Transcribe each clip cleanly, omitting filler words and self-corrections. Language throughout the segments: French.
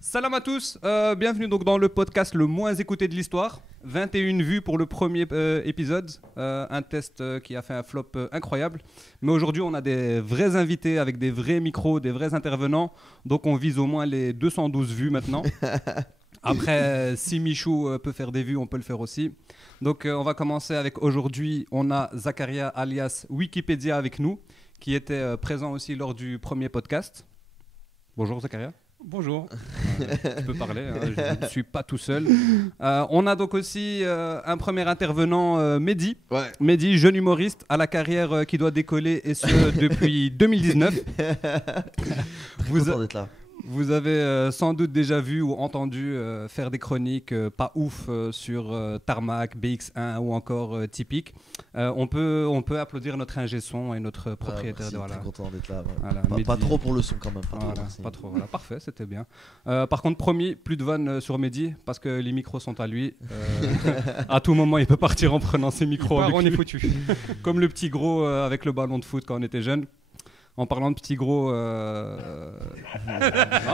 Salam à tous, bienvenue donc dans le podcast le moins écouté de l'histoire. 21 vues pour le premier épisode, un test qui a fait un flop incroyable. Mais aujourd'hui on a des vrais invités avec des vrais micros, des vrais intervenants. Donc on vise au moins les 212 vues maintenant. Après, si Michou peut faire des vues, on peut le faire aussi. Donc on va commencer avec aujourd'hui, on a Zakaria alias Wikipédia avec nous, qui était présent aussi lors du premier podcast. Bonjour Zakaria. Bonjour. Tu peux parler, hein, je ne suis pas tout seul. On a donc aussi un premier intervenant, Mehdi. Ouais. Mehdi, jeune humoriste, à la carrière qui doit décoller, et ce depuis 2019. Content d'être là. Vous avez sans doute déjà vu ou entendu faire des chroniques pas ouf sur Tarmac, BX1 ou encore Typique. On peut applaudir notre ingé son et notre propriétaire. Merci, Voilà. Très content d'être là. Voilà, Pas trop pour le son quand même. Pas trop, voilà, parfait, c'était bien. Par contre, promis, plus de vannes sur Mehdi parce que les micros sont à lui. À tout moment, il peut partir en prenant ses micros. On est foutu. Comme le petit gros avec le ballon de foot quand on était jeune. En parlant de petit gros, non,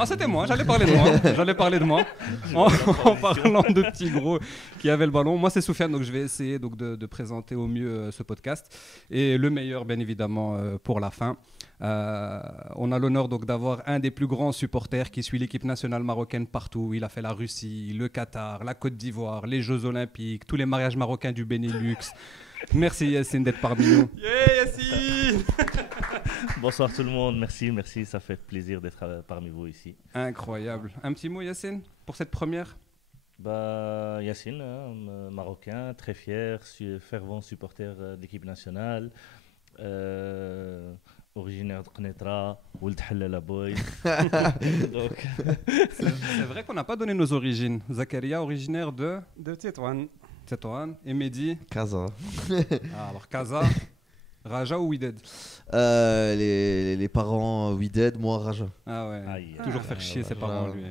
c'était moi, j'allais parler de moi. En parlant de petit gros qui avait le ballon. Moi, c'est Soufiane, donc je vais essayer donc, de présenter au mieux ce podcast. Et le meilleur, bien évidemment, pour la fin. On a l'honneur donc d'avoir un des plus grands supporters qui suit l'équipe nationale marocaine partout. Il a fait la Russie, le Qatar, la Côte d'Ivoire, les Jeux Olympiques, tous les mariages marocains du Benelux. Merci Yassine d'être parmi nous. Yeah Yassine. Bonsoir tout le monde, merci, ça fait plaisir d'être parmi vous ici. Incroyable. Un petit mot Yassine pour cette première? Yassine, marocain, très fier, fervent supporter de l'équipe nationale, originaire de Knetra, Ould Halala Boy. C'est vrai qu'on n'a pas donné nos origines. Zakaria, originaire de Tétouan. Tétouan. Et Mehdi Casa. Alors Casa, Raja ou Wydad? Les parents Wydad, moi Raja. Ah ouais, Aïe, toujours faire chier ses parents lui.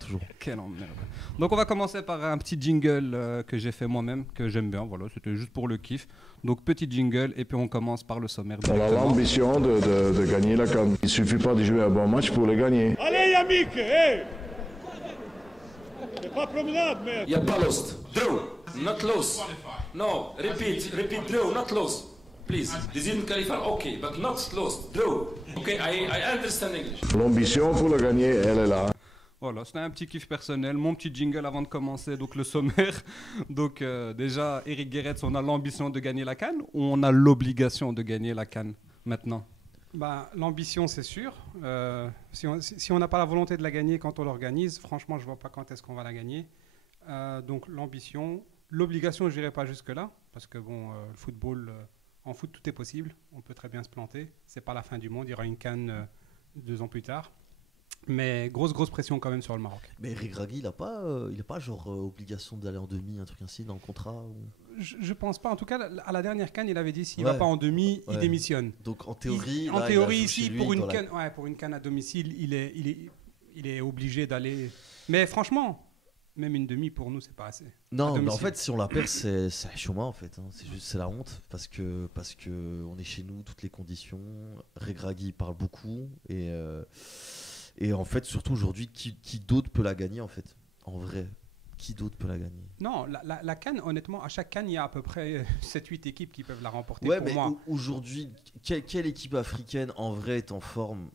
Toujours. Quelle emmerde. Donc on va commencer par un petit jingle que j'ai fait moi-même, que j'aime bien, voilà, c'était juste pour le kiff. Donc petit jingle et puis on commence par le sommaire. On a l'ambition de gagner la CAN. Il ne suffit pas de jouer un bon match pour le gagner. Allez Yamik, hey! C'est pas promenade, merde! Il n'y a pas lost. Draw, not lost. No, repeat, draw, not lost. Please, this didn't qualify, okay, but not lost. Draw. Okay, I understand English. L'ambition pour le gagner, elle est là. Voilà, c'était un petit kiff personnel, mon petit jingle avant de commencer donc le sommaire. Donc déjà, Eric Guéretz, on a l'ambition de gagner la CAN ou on a l'obligation de gagner la CAN maintenant? L'ambition, c'est sûr. Si on n'a pas la volonté de la gagner quand on l'organise, franchement, je ne vois pas quand est-ce qu'on va la gagner. Donc l'ambition, l'obligation, je n'irai pas jusque-là, parce que bon, le football, en foot, tout est possible. On peut très bien se planter. Ce n'est pas la fin du monde. Il y aura une CAN 2 ans plus tard. Mais grosse pression quand même sur le Maroc. Mais Eric Ragui, il n'a pas genre obligation d'aller en demi, un truc ainsi dans le contrat ou... Je pense pas. En tout cas, à la dernière CAN, il avait dit s'il va pas en demi, il démissionne. Donc en théorie, ici, pour une CAN à domicile, il est obligé d'aller. Mais franchement, même une demi pour nous, c'est pas assez. Non, mais en fait, si on la perd, c'est chômage en fait. Hein. C'est la honte parce que on est chez nous, toutes les conditions. Eric Ragui parle beaucoup et en fait, surtout aujourd'hui, qui d'autre peut la gagner en fait, en vrai? Qui d'autre peut la gagner? Non, la CAN, honnêtement, à chaque CAN, il y a à peu près 7-8 équipes qui peuvent la remporter ouais, pour mais moi. Aujourd'hui, quelle équipe africaine en vrai est en forme?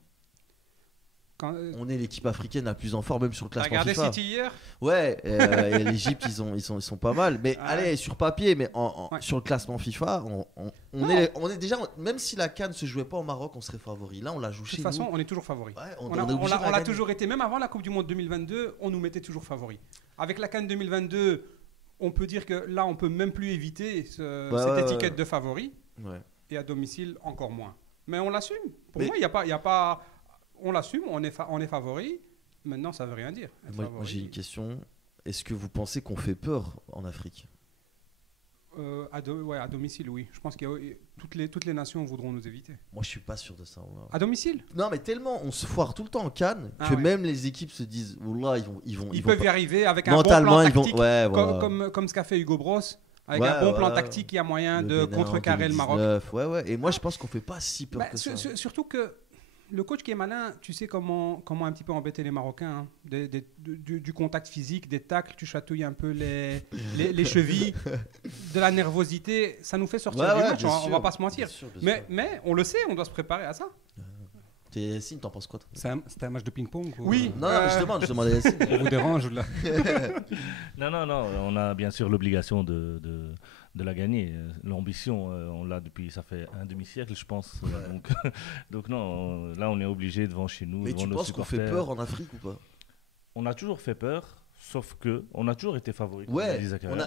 On est l'équipe africaine la plus en forme, même sur le classement regardez FIFA. City hier. Ouais, et l'Égypte, ils sont pas mal. Mais allez, sur papier, mais sur le classement FIFA, on est déjà, même si la CAN se jouait pas au Maroc, on serait favori. Là, on la joue chez nous. De toute façon, on est toujours favori. Ouais, on l'a toujours été, même avant la Coupe du Monde 2022, on nous mettait toujours favori. Avec la CAN 2022, on peut dire que là, on peut même plus éviter cette étiquette de favori. Ouais. Et à domicile, encore moins. Mais on l'assume. Pour moi, il y a pas. On l'assume, on est favori. Maintenant, ça veut rien dire. Moi, j'ai une question. Est-ce que vous pensez qu'on fait peur en Afrique? À domicile, oui. Je pense que toutes les nations voudront nous éviter. Moi, je suis pas sûr de ça. Wallah. À domicile? Non, mais tellement on se foire tout le temps en CAN que même les équipes se disent, Wallah, ils peuvent y arriver avec un mentalement, bon plan tactique, voilà. comme ce qu'a fait Hugo Bros. Avec un bon plan tactique, il y a moyen de contrecarrer le Maroc. Ouais. Et moi, je pense qu'on fait pas si peur que ça. Surtout que le coach qui est malin, tu sais comment un petit peu embêter les Marocains. Hein. Du contact physique, des tacles, tu chatouilles un peu les chevilles, de la nervosité. Ça nous fait sortir du match, on va pas se mentir. Mais on le sait, on doit se préparer à ça. Yacine, t'en penses quoi toi? C'était un match de ping-pong ou... Oui. Non, mais je demande à Yacine. On vous dérange là? Non, on a bien sûr l'obligation de la gagner. L'ambition, on l'a depuis, ça fait un demi-siècle, je pense. Donc non, là on est obligé devant chez nous. Mais devant tu nos penses qu'on fait supporters. peur en Afrique ou pas? On a toujours fait peur, sauf que on a toujours été favori. Ouais,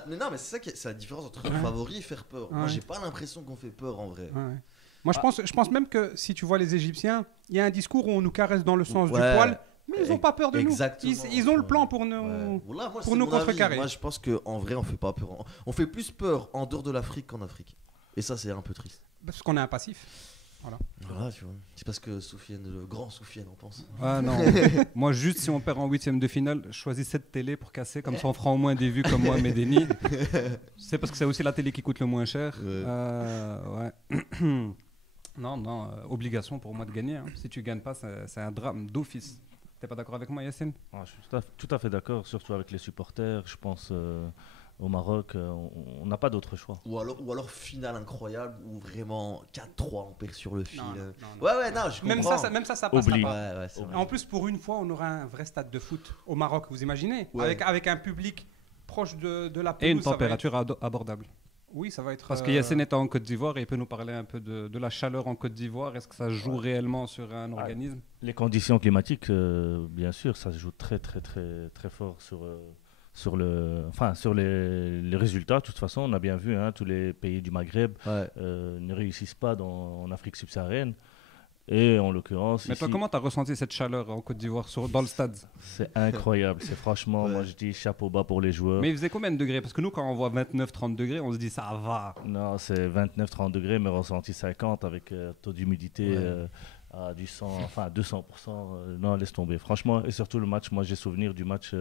mais non, mais c'est ça c'est la différence entre être favori et faire peur. Moi, Ouais. j'ai pas l'impression qu'on fait peur en vrai. Ouais. Moi, je pense même que si tu vois les Égyptiens, il y a un discours où on nous caresse dans le sens du poil, mais ils n'ont pas peur de Exactement. nous. Ils ont le plan pour nous, Voilà, moi, pour c'est nous mon avis. contrecarrer. Moi, je pense qu'en vrai, on fait pas peur. On fait plus peur en dehors de l'Afrique qu'en Afrique. Et ça, c'est un peu triste. Parce qu'on est un passif. Voilà, tu vois. C'est parce que Soufiane, le grand Soufiane, en pense. Ah non. Moi, juste si on perd en 8e de finale, je choisis cette télé pour casser, comme ça on fera au moins des vues comme moi, Medeni. C'est parce que c'est aussi la télé qui coûte le moins cher. Ouais. Non, obligation pour moi de gagner. Hein. Si tu gagnes pas, c'est un drame d'office. T'es pas d'accord avec moi, Yacine? Je suis tout à fait d'accord, surtout avec les supporters. Je pense au Maroc, on n'a pas d'autre choix. Ou alors finale incroyable où vraiment 4-3 on perd sur le fil. Non. Ouais, non, je comprends. Même ça passera Oublie. pas. Ouais, c'est vrai. En plus, pour une fois, on aura un vrai stade de foot au Maroc, vous imaginez, Ouais. avec un public proche de la pelouse. Et une ça va température abordable. Oui, ça va être... Parce que Yacine est en Côte d'Ivoire et il peut nous parler un peu de la chaleur en Côte d'Ivoire. Est-ce que ça joue réellement sur un organisme? Les conditions climatiques, bien sûr, ça se joue très fort sur les résultats. De toute façon, on a bien vu, tous les pays du Maghreb ne réussissent pas en Afrique subsaharienne. Et en l'occurrence, Mais toi, ici, comment tu as ressenti cette chaleur en Côte d'Ivoire dans le stade? c'est incroyable. C'est franchement, moi je dis chapeau bas pour les joueurs. Mais il faisait combien de degrés? Parce que nous, quand on voit 29-30 degrés, on se dit ça va. Non, c'est 29-30 degrés, mais ressenti 50 avec taux d'humidité à du 100, enfin 200%. Non, laisse tomber. Franchement, et surtout le match, moi j'ai souvenir du match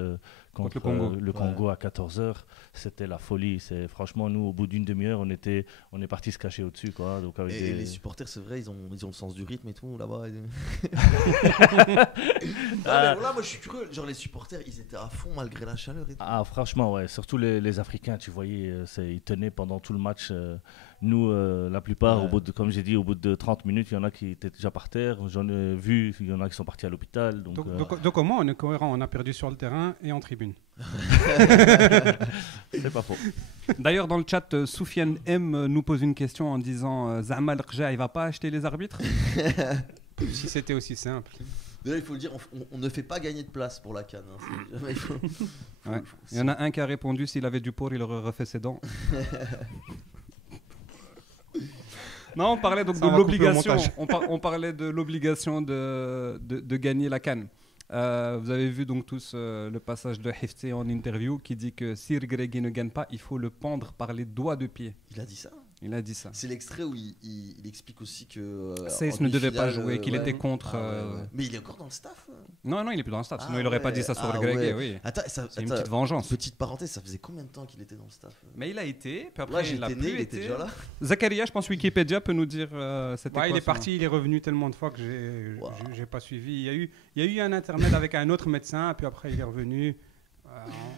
contre le Congo. Congo à 14h. C'était la folie. Franchement, nous, au bout d'une demi-heure, on est parti se cacher au-dessus. Quoi. Donc, avec Et les supporters, c'est vrai, ils ont le sens du rythme et tout là-bas. Là, moi je suis curieux. Genre, les supporters, ils étaient à fond malgré la chaleur et tout. Ah, franchement, ouais. Surtout les Africains, tu voyais, ils tenaient pendant tout le match. Nous, la plupart, comme j'ai dit, au bout de 30 minutes, il y en a qui étaient déjà par terre. J'en ai vu, il y en a qui sont partis à l'hôpital. Donc au moins, on est cohérent. On a perdu sur le terrain et en tribune. C'est pas faux. D'ailleurs, dans le chat, Soufiane M nous pose une question en disant Zama Al-Rja, il va pas acheter les arbitres? Si c'était aussi simple. Déjà, il faut le dire, on ne fait pas gagner de place pour la CAN. Ouais. Il y en a un qui a répondu s'il avait du porc, il aurait refait ses dents. Non, on parlait donc Ça, de on va couper au l'obligation. montage. On parlait de l'obligation de gagner la CAN. Vous avez vu donc tous le passage de Hefti en interview qui dit que si Regragui ne gagne pas, il faut le pendre par les doigts de pied. Il a dit ça? Il a dit ça. C'est l'extrait où il explique aussi que Seyss en ne devait pas demi-finale, jouer, qu'il était contre. ouais. Mais il est encore dans le staff. Non, il est plus dans le staff. Sinon, Ah il aurait pas ouais. dit ça sur Ah Regragui. ouais. Oui. Attends, C'est une petite vengeance. Petite parenthèse, ça faisait combien de temps qu'il était dans le staff? Mais il a été. Puis Là, après, il a j'étais né, plus il était été. déjà là. Zakaria, je pense Wikipédia peut nous dire. C'était Ouais, il quoi est parti, il est revenu tellement de fois que j'ai pas suivi. Il y a eu un intermède avec un autre médecin, puis après il est revenu.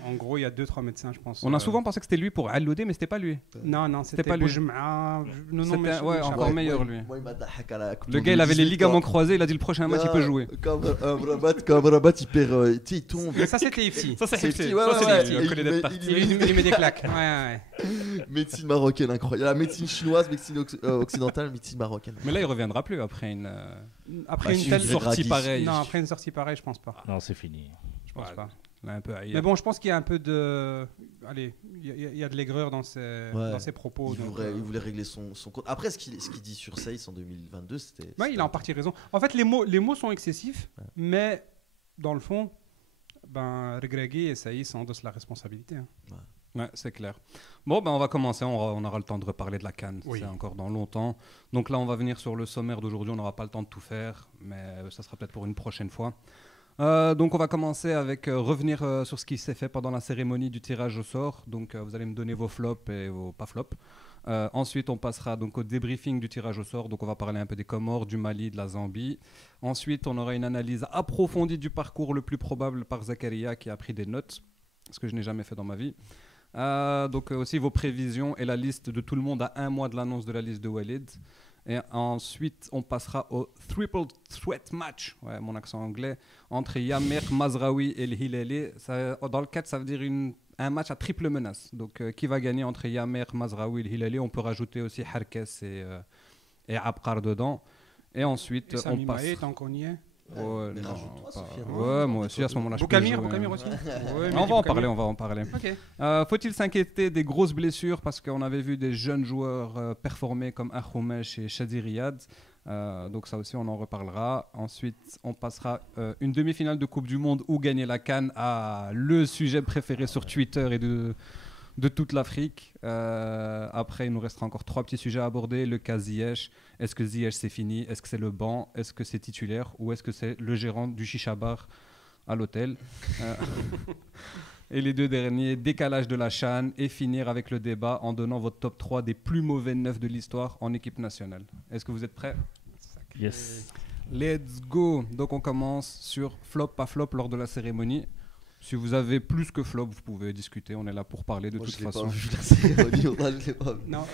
En gros, il y a 2-3 médecins, je pense. On a souvent pensé que c'était lui pour Al-Loudé, mais c'était pas lui. Non, c'était pas lui. Boujma. C'était encore meilleur, lui. Moi, il m'a dahak à la Coupe Le du gars, il Monde avait les 18, ligaments quoi. croisés, il a dit le prochain match, il peut jouer. Comme Rabat, il perd, tu sais, il tombe. Mais ça, c'était Ifti. Ça, c'est C'est Hefti. petit, ouais, Ça, c'est ouais, Hefti. ouais. Il connaît d'être Il- parti. Il met des claques. Ouais. Médecine marocaine incroyable. La médecine chinoise, médecine occidentale, médecine marocaine. Mais là, il reviendra plus après une Après Bah, une telle sortie pareille. Non, après une sortie pareille, je pense pas. Non, c'est fini. Je pense Ouais. pas. Là, un peu ailleurs. Mais bon, je pense qu'il y a un peu de. Allez, il y a de l'aigreur dans ses propos. Il donc, voulait régler son compte. Après, ce qu'il dit sur Seyss en 2022, c'était. Ouais, il a en partie raison. En fait, les mots sont excessifs, mais dans le fond, Regragui et Seyss endossent la responsabilité. Hein. Ouais, c'est clair. Bon, on va commencer. On aura le temps de reparler de la CAN. Oui. C'est encore dans longtemps. Donc là, on va venir sur le sommaire d'aujourd'hui. On n'aura pas le temps de tout faire, mais ça sera peut-être pour une prochaine fois. Donc on va commencer avec revenir sur ce qui s'est fait pendant la cérémonie du tirage au sort. Donc vous allez me donner vos flops et vos pas flops. Ensuite, on passera donc au débriefing du tirage au sort. Donc, on va parler un peu des Comores, du Mali, de la Zambie. Ensuite, on aura une analyse approfondie du parcours le plus probable par Zakaria qui a pris des notes, ce que je n'ai jamais fait dans ma vie. Donc, aussi vos prévisions et la liste de tout le monde à un mois de l'annonce de la liste de Walid. Et ensuite, on passera au triple threat match, ouais, mon accent anglais, entre Yamer, Mazraoui et le Hilali. Dans le cadre, ça veut dire un match à triple menace. Donc, qui va gagner entre Yamer, Mazraoui et le Hilali? On peut rajouter aussi Harkes et Abkar dedans. Et ensuite, et on passe. tant qu'on y est. Ouais, mais non, rajoute-toi, pas- Sofiane. ouais, moi aussi à ce moment-là. je peux Boukamir jouer, hein. aussi. On va en parler. Ok. Faut-il s'inquiéter des grosses blessures parce qu'on avait vu des jeunes joueurs performer comme Ahoumesh et Shadi Riyad. Donc ça aussi on en reparlera. Ensuite on passera une demi-finale de Coupe du Monde ou gagner la CAN à le sujet préféré sur Twitter et de toute l'Afrique. Après il nous restera encore 3 petits sujets à aborder. Le cas Ziyech. Est-ce que Ziyech c'est fini? Est-ce que c'est le banc? Est-ce que c'est titulaire? Ou est-ce que c'est le gérant du chicha bar à l'hôtel? Et les 2 derniers, décalage de la CHAN et finir avec le débat en donnant votre top 3 des plus mauvais 9 de l'histoire en équipe nationale. Est-ce que vous êtes prêts? Yes. Let's go. Donc on commence sur flop, pas flop lors de la cérémonie. Si vous avez plus que flop, vous pouvez discuter. On est là pour parler de Moi, toute je l'ai façon. pas vu la cérémonie, je l'ai pas vu. Non,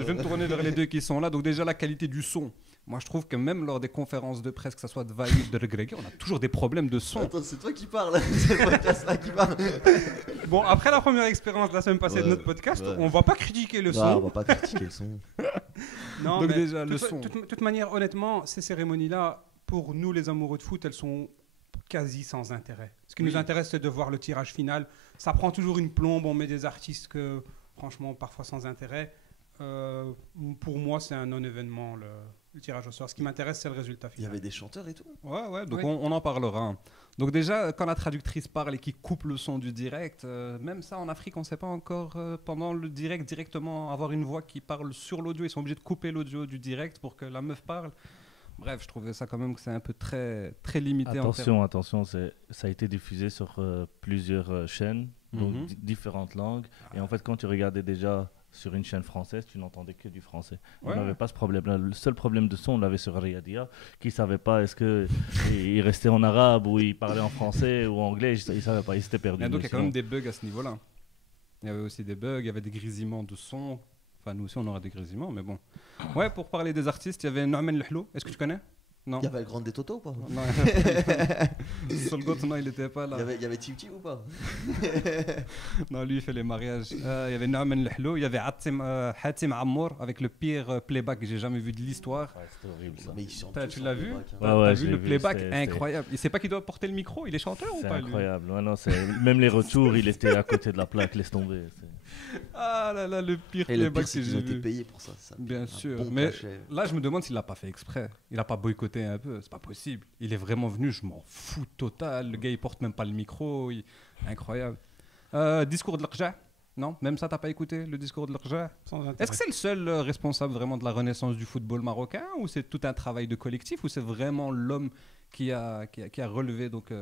Je vais me tourner vers les 2 qui sont là. Donc déjà la qualité du son. Moi je trouve que même lors des conférences de presse, que ce soit de Vaïd, de Regrégé, on a toujours des problèmes de son. Attends, c'est toi qui parles. C'est le podcast là qui parle. Bon, après la première expérience de la semaine passée de Ouais, notre podcast, ouais. on va pas critiquer le Non, son. on va pas critiquer le son. Non, Donc mais déjà, le toute- son. toute manière, honnêtement, ces cérémonies-là, pour nous les amoureux de foot, elles sont quasi sans intérêt. Ce qui nous intéresse, c'est de voir le tirage final. Ça prend toujours une plombe, on met des artistes que, franchement, parfois sans intérêt. Pour moi, c'est un non-événement, le tirage au sort. Ce qui m'intéresse, c'est le résultat Il y final. avait des chanteurs et tout. Ouais, donc Oui. on en parlera. Donc déjà, quand la traductrice parle et qu'il coupe le son du direct, même ça en Afrique, on ne sait pas encore pendant le direct directement avoir une voix qui parle sur l'audio. Ils sont obligés de couper l'audio du direct pour que la meuf parle. Bref, je trouvais ça quand même que c'est un peu très, très limité. Attention, ça a été diffusé sur plusieurs chaînes, donc Mhm. Différentes langues. Et en fait, quand tu regardais déjà sur une chaîne française, tu n'entendais que du français. On Ouais. n'avait pas ce problème-là. Le seul problème de son, on l'avait sur Riyadia, qui ne savait pas est-ce qu'il restait en arabe ou il parlait en français ou en anglais. Il ne savait pas, il s'était perdu. Et donc il y a quand Sinon- même des bugs à ce niveau-là. Il y avait aussi des bugs, il y avait des grésillements de son. Enfin, nous aussi, on aura des grésillements, mais bon. Ouais, pour parler des artistes, il y avait Noumen Lehlou. Est-ce que tu connais? Non. Il y avait le Grand des Toto ou pas? Non. Sur le goût, non, il n'était pas là. Il y avait Titi ou pas? Non, lui, il fait les mariages. Il y avait Noumen Lehlou, il y avait Hatim Ammour avec le pire playback que j'ai jamais vu de l'histoire. Ouais, c'était horrible ça. Mais ils chantent Tu tous l'as en vu? playback, hein. T'as Ouais, vu je le l'ai vu, playback c'était- incroyable. Il sait pas qu'il doit porter le micro, il est chanteur ou C'est pas lui? incroyable. Ouais, non, même les retours, il était à côté de la plaque, laisse tomber. Ah là là, le pire Et le playback pire, c'est que qu'ils j'ai ont été vu. payés pour ça. Bien Un sûr, bon mais cachet. là je me demande s'il l'a pas fait exprès. Il a pas boycotté un peu, c'est pas possible. Il est vraiment venu, je m'en fous total. Le gars il porte même pas le micro, incroyable. Discours de l'Arja? Non, même ça t'as pas écouté le discours de l'Arja? Sans intérêt. Est-ce que c'est le seul responsable vraiment de la renaissance du football marocain ou c'est tout un travail de collectif ou c'est vraiment l'homme qui a relevé donc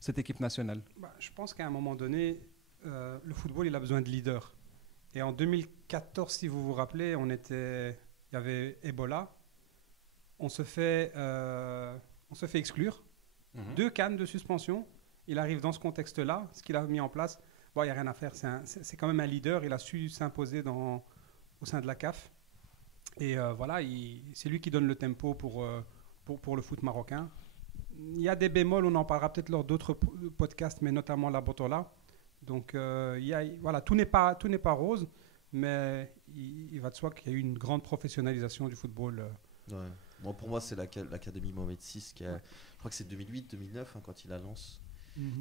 cette équipe nationale? Je pense qu'à un moment donné, le football, il a besoin de leaders. Et en 2014, si vous vous rappelez, il y avait Ebola. On se fait exclure. 2 cannes de suspension. Il arrive dans ce contexte-là. Ce qu'il a mis en place, il n'y a rien à faire. C'est quand même un leader. Il a su s'imposer au sein de la CAF. Et voilà, c'est lui qui donne le tempo pour le foot marocain. Il y a des bémols, on en parlera peut-être lors d'autres podcasts, mais notamment la Botola. Donc voilà, tout n'est pas rose, mais il va de soi qu'il y a eu une grande professionnalisation du football. Ouais. Bon, pour moi, c'est l'Académie Mohamed VI je crois que c'est 2008-2009 quand il la lance.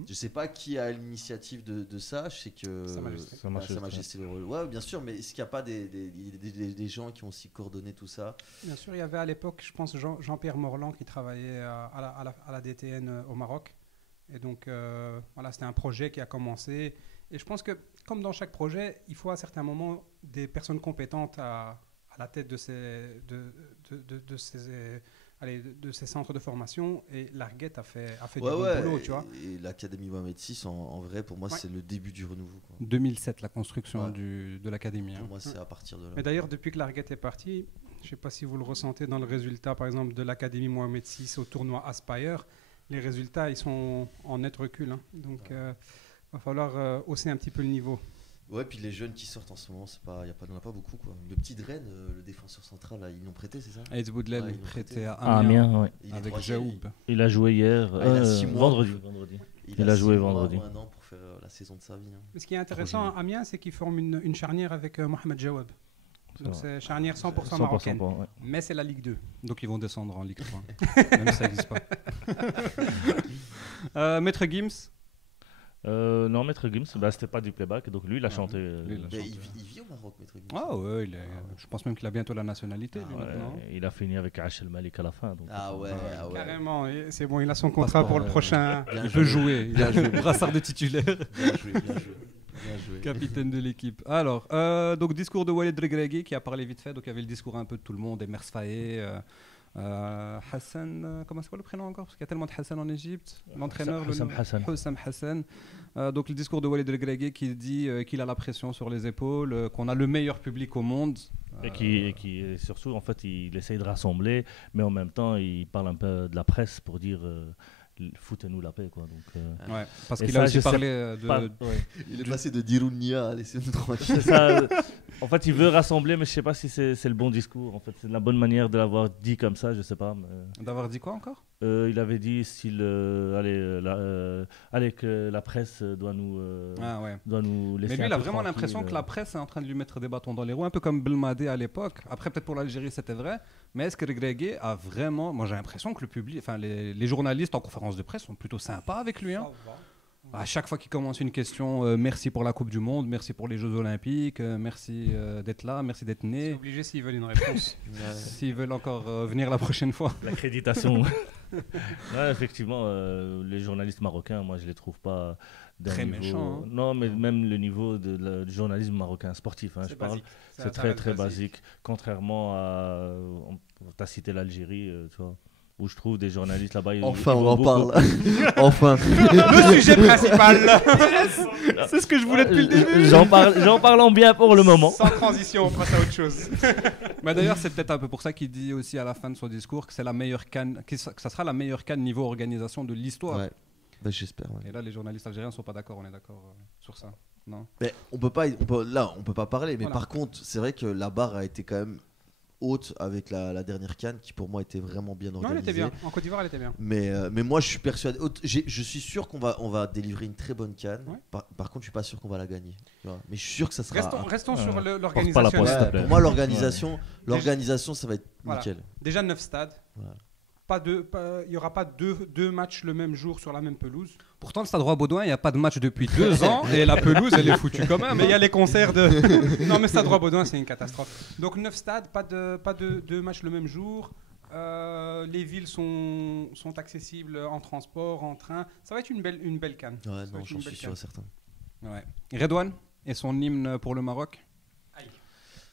Je sais pas qui a l'initiative de ça. Je sais que Sa Majesté. Sa Majesté le Roi. Ouais, bien sûr, mais est-ce qu'il n'y a pas des gens qui ont aussi coordonné tout ça? Bien sûr, il y avait à l'époque, je pense, Jean-Pierre Morland qui travaillait à la DTN au Maroc. Et donc, voilà, c'était un projet qui a commencé. Et je pense que, comme dans chaque projet, il faut à certains moments des personnes compétentes à la tête de ces de ces centres de formation, et l'Arguette a fait du Ouais, bon ouais, boulot, tu vois. et l'Académie Mohamed VI, en vrai, pour moi, Ouais. c'est le début du renouveau, quoi. 2007, la construction Ouais. de l'académie. Pour hein. moi, c'est à partir de là. Mais d'ailleurs, depuis que l'Arguette est parti, je ne sais pas si vous le ressentez dans le résultat, par exemple, de l'Académie Mohamed VI au tournoi Aspire, les résultats, ils sont en net recul. Hein. Donc, il va falloir hausser un petit peu le niveau. Ouais, puis les jeunes qui sortent en ce moment, il n'y en a pas beaucoup, quoi. Le petit Dren, le défenseur central, là, ils l'ont prêté, c'est ça? Aïd Boudlel Ouais, ils l'ont prêté à Ah, Amiens Amiens, ouais. Il est avec troisième, Jaoub. Il a joué hier, Ah, il a 6 mois. vendredi. Il a 6 joué mois vendredi. ou 1 an pour faire la saison de sa vie. Hein. Mais ce qui est intéressant à Amiens, c'est qu'ils forment une charnière avec Mohamed Jawab. Donc, c'est charnière 100% marocaine. Ouais. Mais c'est la Ligue 2. Donc ils vont descendre en Ligue 3. Même si ça n'existe pas. Maître Gims. Non, Maître Gims, c'était pas du playback, donc lui il a chanté. lui, il a Mais chanté. il vit au Maroc, Maître Gims. Ah ouais, je pense même qu'il a bientôt la nationalité. lui, Ouais, maintenant. il a fini avec H El Malik à la fin. Donc, Ah ouais. Carrément, et c'est bon, il a son contrat pour le prochain. Bien Il joué. peut jouer. Il a Bien le brassard de titulaire. Bien joué, bien joué. Bien joué. Capitaine de l'équipe. Alors, donc discours de Walid Regragui qui a parlé vite fait. Donc il y avait le discours un peu de tout le monde, Emers Faye, Hassan, comment c'est quoi le prénom encore? Parce qu'il y a tellement de Hassan en Égypte. L'entraîneur, Hussam Hassan. Hussam Hassan. Donc le discours de Walid Regragui qui dit qu'il a la pression sur les épaules, qu'on a le meilleur public au monde. Et qui surtout, en fait, il essaye de rassembler, mais en même temps, il parle un peu de la presse pour dire foutez-nous la paix, quoi. Donc, Ouais, parce Et qu'il ça, a aussi je sais parlé de. ouais. Il est passé de Dirounia à laisser-nous tranquille. C'est ça. En fait, il veut rassembler, mais je sais pas si c'est le bon discours. En fait, c'est la bonne manière de l'avoir dit comme ça, je sais pas. Mais, D'avoir dit quoi encore? il avait dit allez, que la presse doit nous Ah ouais. doit nous laisser. Mais lui, un il a peu vraiment tranquille. l'impression que la presse est en train de lui mettre des bâtons dans les roues, un peu comme Belmadé à l'époque. Après, peut-être pour l'Algérie, c'était vrai. Mais est-ce que Regragui a vraiment. Moi, j'ai l'impression que le public, enfin, les journalistes en conférence de presse sont plutôt sympas avec lui. Hein. À chaque fois qu'il commence une question, merci pour la Coupe du Monde, merci pour les Jeux Olympiques, merci d'être là, merci d'être C'est né. obligé s'ils veulent une réponse. S'ils veulent encore venir la prochaine fois. L'accréditation. Ouais, effectivement, les journalistes marocains, moi, je les trouve pas d'un Très niveau... méchants, hein. Non, mais même le niveau du journalisme marocain sportif, hein, je parle. basique. C'est très très basique. Contrairement à, t'as cité l'Algérie, tu vois, où je trouve des journalistes là-bas. Enfin, ils on vont en beaucoup- parle. Enfin. Le sujet principal. C'est ce que je voulais depuis le début. J'en parle en bien pour le moment. Sans transition, on passe à autre chose. Mais d'ailleurs, c'est peut-être un peu pour ça qu'il dit aussi à la fin de son discours que c'est la meilleure CAN, que ça sera la meilleure CAN niveau organisation de l'histoire. Ouais. Bah, j'espère. Ouais. Et là, les journalistes algériens ne sont pas d'accord, on est d'accord sur ça. Non. Mais on peut pas parler. Mais Voilà. par contre, c'est vrai que la barre a été quand même haute avec la dernière CAN qui pour moi était vraiment bien Non, organisée. elle était bien. En Côte d'Ivoire, elle était bien. Mais moi, je suis persuadé. Je suis sûr qu'on va délivrer une très bonne CAN. Ouais. Par contre, je suis pas sûr qu'on va la gagner. Tu vois. Mais je suis sûr que ça sera. Restons sur Porte pas la l'organisation. poisse, s'il te Ouais, plaît. pour moi, l'organisation, ça va être Voilà. nickel. Déjà 9 stades. Voilà. Il n'y aura pas deux matchs le même jour sur la même pelouse. Pourtant, le Stade Roi-Baudouin, il n'y a pas de match depuis 2 ans et la pelouse, elle est foutue quand même. Mais il y a les concerts de. Non, mais Stade Roi-Baudouin, c'est une catastrophe. Donc 9 stades, pas de deux matchs le même jour. Les villes sont accessibles en transport, en train. Ça va être une belle canne. Ouais, Ça va non, être j'en une suis belle sûr CAN. et certain. Ouais. Redouane et son hymne pour le Maroc.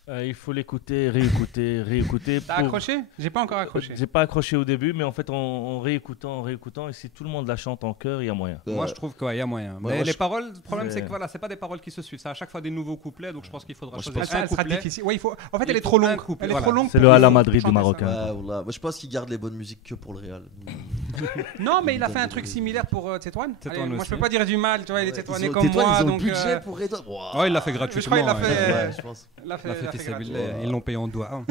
Il faut l'écouter, réécouter. T'as accroché? J'ai pas encore accroché. J'ai pas accroché au début, mais en fait, en réécoutant, et si tout le monde la chante en chœur, il y a moyen. Moi, je trouve qu'il y a moyen. Mais moi, les je- paroles, le problème, c'est c'est- que voilà, c'est pas des paroles qui se suivent. C'est à chaque fois des nouveaux couplets, donc je pense qu'il faudra Moi, je choisir pense- un Elle sera couplet. difficile. Ouais, en fait, Il elle est faut trop un longue. couplet, Elle est voilà. trop longue. C'est pour le à la chanter Madrid ça. du Marocain. Ouais, voilà. Moi, je pense qu'il garde les bonnes musiques que pour le Real. Non, mais il a fait un truc similaire pour Tétouane. Tétouane Allez, moi, aussi. je peux pas dire du mal. Tu vois, il est tétouané Ils ont- comme Tétouane, moi. ils ont Donc, le budget pour Redouane. Wow. Ouais, il l'a fait je crois gratuitement. qu'il l'a hein, fait- Ouais, je pense. il a fait Il l'a fait gratuit. fissabillah, ils l'ont payé en doigts. hein.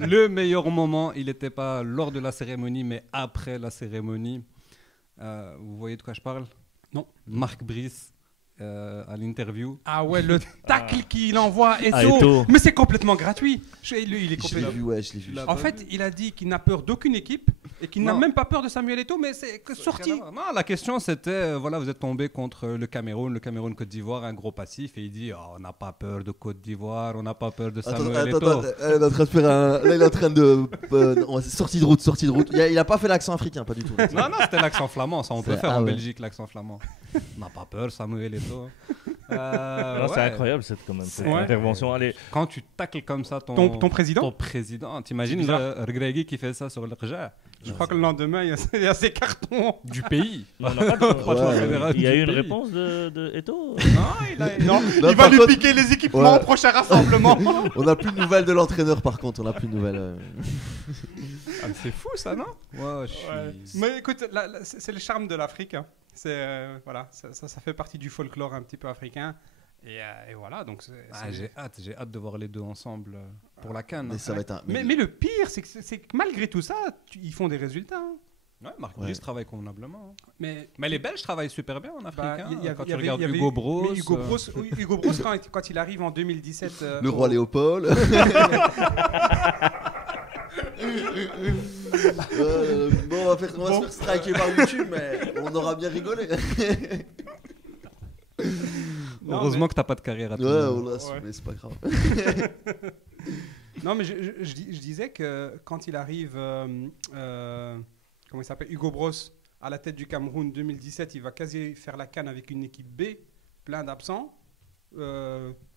Le meilleur moment, il n'était pas lors de la cérémonie, mais après la cérémonie. Vous voyez de quoi je parle? Non. Marc Brice à l'interview. Ah ouais, le tacle qu'il envoie à Ah, Eto'o. Eto'o. Mais c'est complètement gratuit. Il est Je l'ai complètement. vu, ouais, je l'ai vu. l'as- En fait, il a dit qu'il n'a peur d'aucune équipe et qu'il n'a Non. même pas peur de Samuel Eto'o, mais c'est que sorti. Non, la question c'était voilà, vous êtes tombé contre le Cameroun-Côte d'Ivoire, un gros passif, et il dit on n'a pas peur de Côte d'Ivoire, on n'a pas peur de Samuel Eto'o. Elle est en train de faire un. Là, il est en train de. Sortie de route. Il a pas fait l'accent africain, pas du tout. Non, c'était l'accent flamand, ça on peut C'est- faire ah en ouais. Belgique l'accent flamand. On n'a pas peur, Samuel Eto'o. Non, c'est incroyable cette Ouais. intervention. Allez, Quand tu tacles comme ça Ton président. ton président, t'imagines bizarre. le Regragui qui fait ça sur le Rja Je crois que le lendemain, il y a ces cartons. du pays. on n'a pas de- Pas de Ouais. fédéral il y a du eu une pays. réponse de Eto. Non, Non, il va par lui contre- piquer les équipements Ouais. au prochain rassemblement. On n'a plus de nouvelles de l'entraîneur par contre, on n'a plus de nouvelles. Ah, mais c'est fou ça, non? Ouais, Mais écoute, c'est le charme de l'Afrique. Hein. C'est voilà, ça fait partie du folklore un petit peu africain. Et voilà, donc j'ai hâte de voir les deux ensemble pour la CAN. Mais ça va être un. mais le pire, c'est que malgré tout ça, ils font des résultats. Hein. Ouais, Marc Ouais. Willis travaille convenablement. Mais Mais les Belges travaillent super bien en Afrique. bah, hein. il y a- Quand il y tu avait- regardes il y avait- Hugo Bros. mais Hugo Bros, oui, Hugo Bros, quand il arrive en 2017. Le roi Léopold. Bon, on va se faire striker par YouTube, mais on aura bien rigolé. Non, Heureusement que t'as pas de carrière à Ouais, toi. on l'a Ouais. su, mais c'est pas grave. Non, mais je disais que quand il arrive, comment il s'appelle, Hugo Bros, à la tête du Cameroun 2017, il va quasi faire la CAN avec une équipe B, plein d'absents.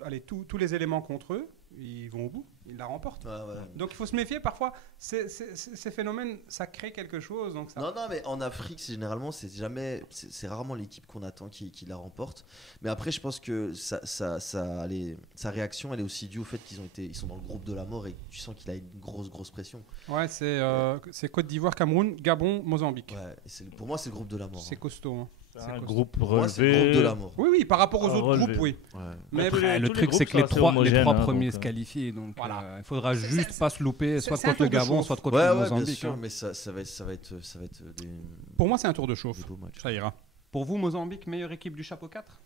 Allez, tous les éléments contre eux, ils vont au bout, ils la remportent. Ouais, ouais. Donc il faut se méfier parfois. Ces phénomènes, ça crée quelque chose. Donc ça... Non, mais en Afrique, c'est rarement l'équipe qu'on attend qui la remporte. Mais après, je pense que sa réaction, elle est aussi due au fait ils sont dans le groupe de la mort et tu sens qu'il a une grosse pression. Ouais, c'est Côte d'Ivoire, Cameroun, Gabon, Mozambique. Ouais, pour moi, c'est le groupe de la mort. C'est costaud. Hein. C'est C'est un costaud. groupe Pour moi, c'est le relevé. groupe de la mort. Oui, oui, par rapport aux Ah, autres relevé. groupes, oui. Ouais. Mais Après, Le tous truc, les c'est que les groupes sont trois assez homogènes, premiers donc, se qualifient. Donc, Voilà. il faudra C'est- juste pas se louper, soit c'est un contre le tour de Gabon, chauffe. soit contre Ouais, le bien Mozambique. sûr, hein. mais ça va être des Pour moi, c'est un tour de chauffe. beaux matchs. Ça ira. Pour vous, Mozambique, meilleure équipe du chapeau 4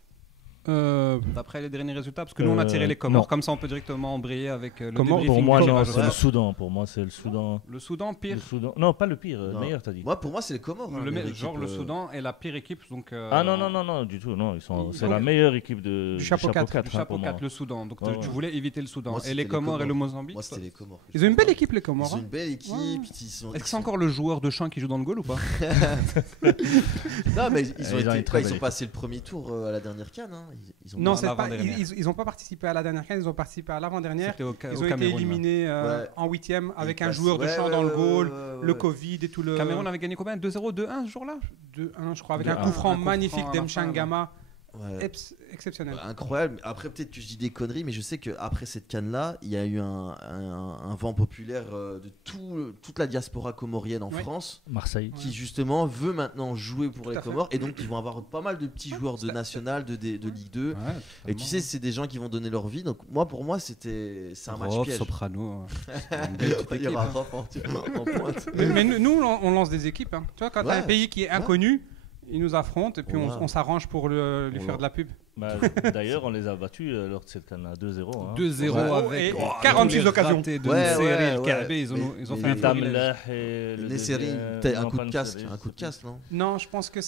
Euh, d'après les derniers résultats? Parce que nous, on a tiré les Comores. non. Comme ça, on peut directement embrayer avec le Comores, débriefing Pour moi, du non, tirage au c'est le sort. Soudan. Pour moi, c'est le Soudan. Le Soudan, pire. Le Soudan. Non, pas le pire, le Non. meilleur, t'as dit. Pour moi, c'est les Comores. hein, Le meilleure équipe, genre, le Soudan est la pire équipe. Donc, Ah non, du tout. Non, c'est Donc, la meilleure équipe du chapeau 4, du hein, chapeau pour moi. 4, le Soudan. Donc, Ouais, tu ouais. voulais éviter le Soudan. Moi, Et c'était les les Comores et le Comores. Mozambique? Moi, c'était les Comores. Ils ont une belle équipe, les Ils Comores. ont hein. une belle équipe. Ouais. Est-ce que c'est encore le joueur de champ qui joue dans le goal ou pas? Non, mais ils Ils ont ont une été. très Ils belle ont passé le premier tour à la dernière CAN. hein. Ils ont Non, Non, c'est pas, l'avant-dernière. ils n'ont pas participé à la dernière CAN, ils ont participé à l'avant-dernière. C'était au Ils ont été Cameroun. là. éliminés Ouais. en 8e avec Ils un passent- joueur de ouais, champ ouais, dans le ouais, goal, ouais, le ouais. Covid et tout le. Cameroun avait gagné combien? 2-0, 2-1 ce jour-là? 2-1, je crois, avec 2-1. un coup franc Un coup magnifique franc à la fin, d'Emchangama. Ouais. Exceptionnel. Incroyable. Après, peut-être que je dis des conneries, mais je sais qu'après cette canne-là, il y a eu un vent populaire de toute la diaspora comorienne en Ouais. France Marseille. qui, justement, veut maintenant jouer pour Tout les à fait. Comores. Et donc, ils vont avoir pas mal de petits joueurs de national, de Ligue 2. Et tu sais, c'est des gens qui vont donner leur vie. Donc, pour moi, c'est un match piège. Soprano. Une belle petite Il y équipe, aura hein. Rof en pointe. Mais nous, on lance des équipes. Hein. Tu vois, quand tu as Ouais. un pays qui est inconnu, ils nous affrontent et puis Ouais. on s'arrange pour lui faire de la pub. Bah, D'ailleurs, on les a battus lors de cette canne à 2-0. hein. 2-0 Ouais. avec Et 46 tous les occasions. ratés de Ouais, Nesseri, ouais, le ouais. Kaabé, ils ont Mais- fait mais- un florilège. Tamlah et le Les séries, deuxième- peut-être un non, coup pas de une casque, série, un coup de casque, non? Non, je pense que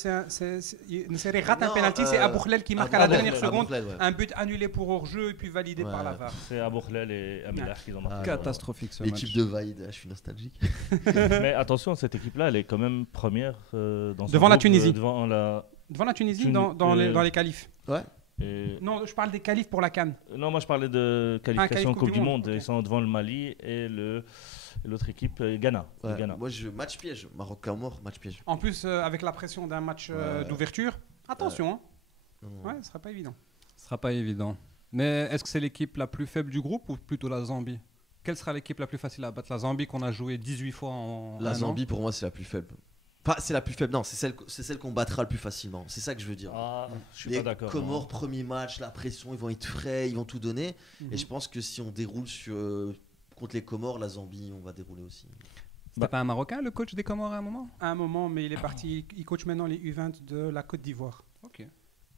Nesseri rate un Non, penalty, c'est Aboukhlel qui marque à la dernière seconde. Aboukhlel, ouais. Un but annulé pour hors-jeu et puis validé Ouais. par la VAR. C'est Aboukhlel et Amilah qui ont marqué. Catastrophique ce L'équipe match. de Vaïd, je suis nostalgique. Mais attention, cette équipe-là, elle est quand même première dans son Devant la groupe, Tunisie. devant la... Devant la Tunisie, Tuni- dans les qualifs. Ouais. et- Non, je parle des qualifs pour la CAN. Non, moi je parlais de qualification qualif Coupe du Monde. ok. Ils sont devant le Mali et l'autre équipe, Ghana. Ouais. Ghana. Moi, match piège. Maroc-Comores, match piège. En plus, avec la pression d'un match Ouais. d'ouverture, attention, hein. Non, non. Ouais, ce sera pas évident. Ce sera pas évident. Mais est-ce que c'est l'équipe la plus faible du groupe ou plutôt la Zambie? Quelle sera l'équipe la plus facile à battre? La Zambie qu'on a joué 18 fois en La un an. Zambie, pour moi, c'est la plus faible. Enfin, c'est la plus faible, non, c'est celle qu'on battra le plus facilement. C'est ça que je veux dire. Ah, je suis Les pas d'accord. Comores, premier match, la pression, ils vont être frais, ils vont tout donner. Mhm. Et je pense que si on déroule contre les Comores, la Zambie, on va dérouler aussi. C'était pas un Marocain le coach des Comores à un moment? À un moment, mais il est parti. Il coach maintenant les U20 de la Côte d'Ivoire. Ok.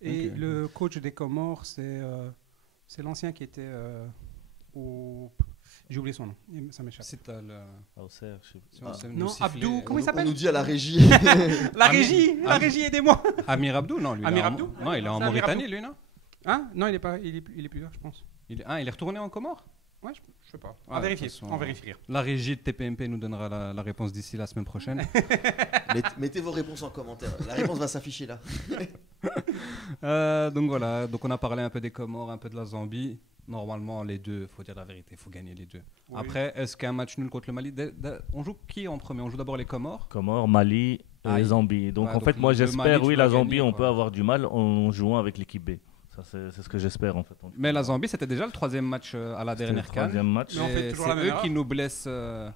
Et Ok. le coach des Comores, c'est l'ancien qui était au. J'ai oublié son nom, ça m'échappe. Si t'as le... Ah, au cerf, je sais pas. si on sait nous non, siffler- Abdou, comment il On s'appelle nous dit à la régie. La régie, aidez-moi. Amir Abdou, non, lui. il est Amir en- Abdou Non, il est en C'est Amir Mauritanie, Abdou. lui, non? Hein Non, il est plus là, je pense. Il est retourné en Comores? Ouais, je sais pas. Ouais, À vérifier, de toute façon, on vérifiera. La régie de TPMP nous donnera la réponse d'ici la semaine prochaine. Mettez vos réponses en commentaire. La réponse va s'afficher là. Donc voilà, donc on a parlé un peu des Comores, un peu de la Zambie. Normalement, les deux, il faut dire la vérité, il faut gagner les deux. Oui. Après, est-ce qu'un match nul contre le Mali, on joue qui en premier? On joue d'abord les Comores. Comores, Mali et Zambie. Donc Ouais, en donc fait, moi le j'espère, Mali, tu oui, dois la Zambie, gagner, on quoi. peut avoir du mal en jouant avec l'équipe B. Ça, c'est ce que j'espère en fait. Mais la Zambie, c'était déjà le troisième match à la C'était dernière le CAN. troisième match. Mais on fait Et toujours c'est la même eux erreur. qui nous blessent.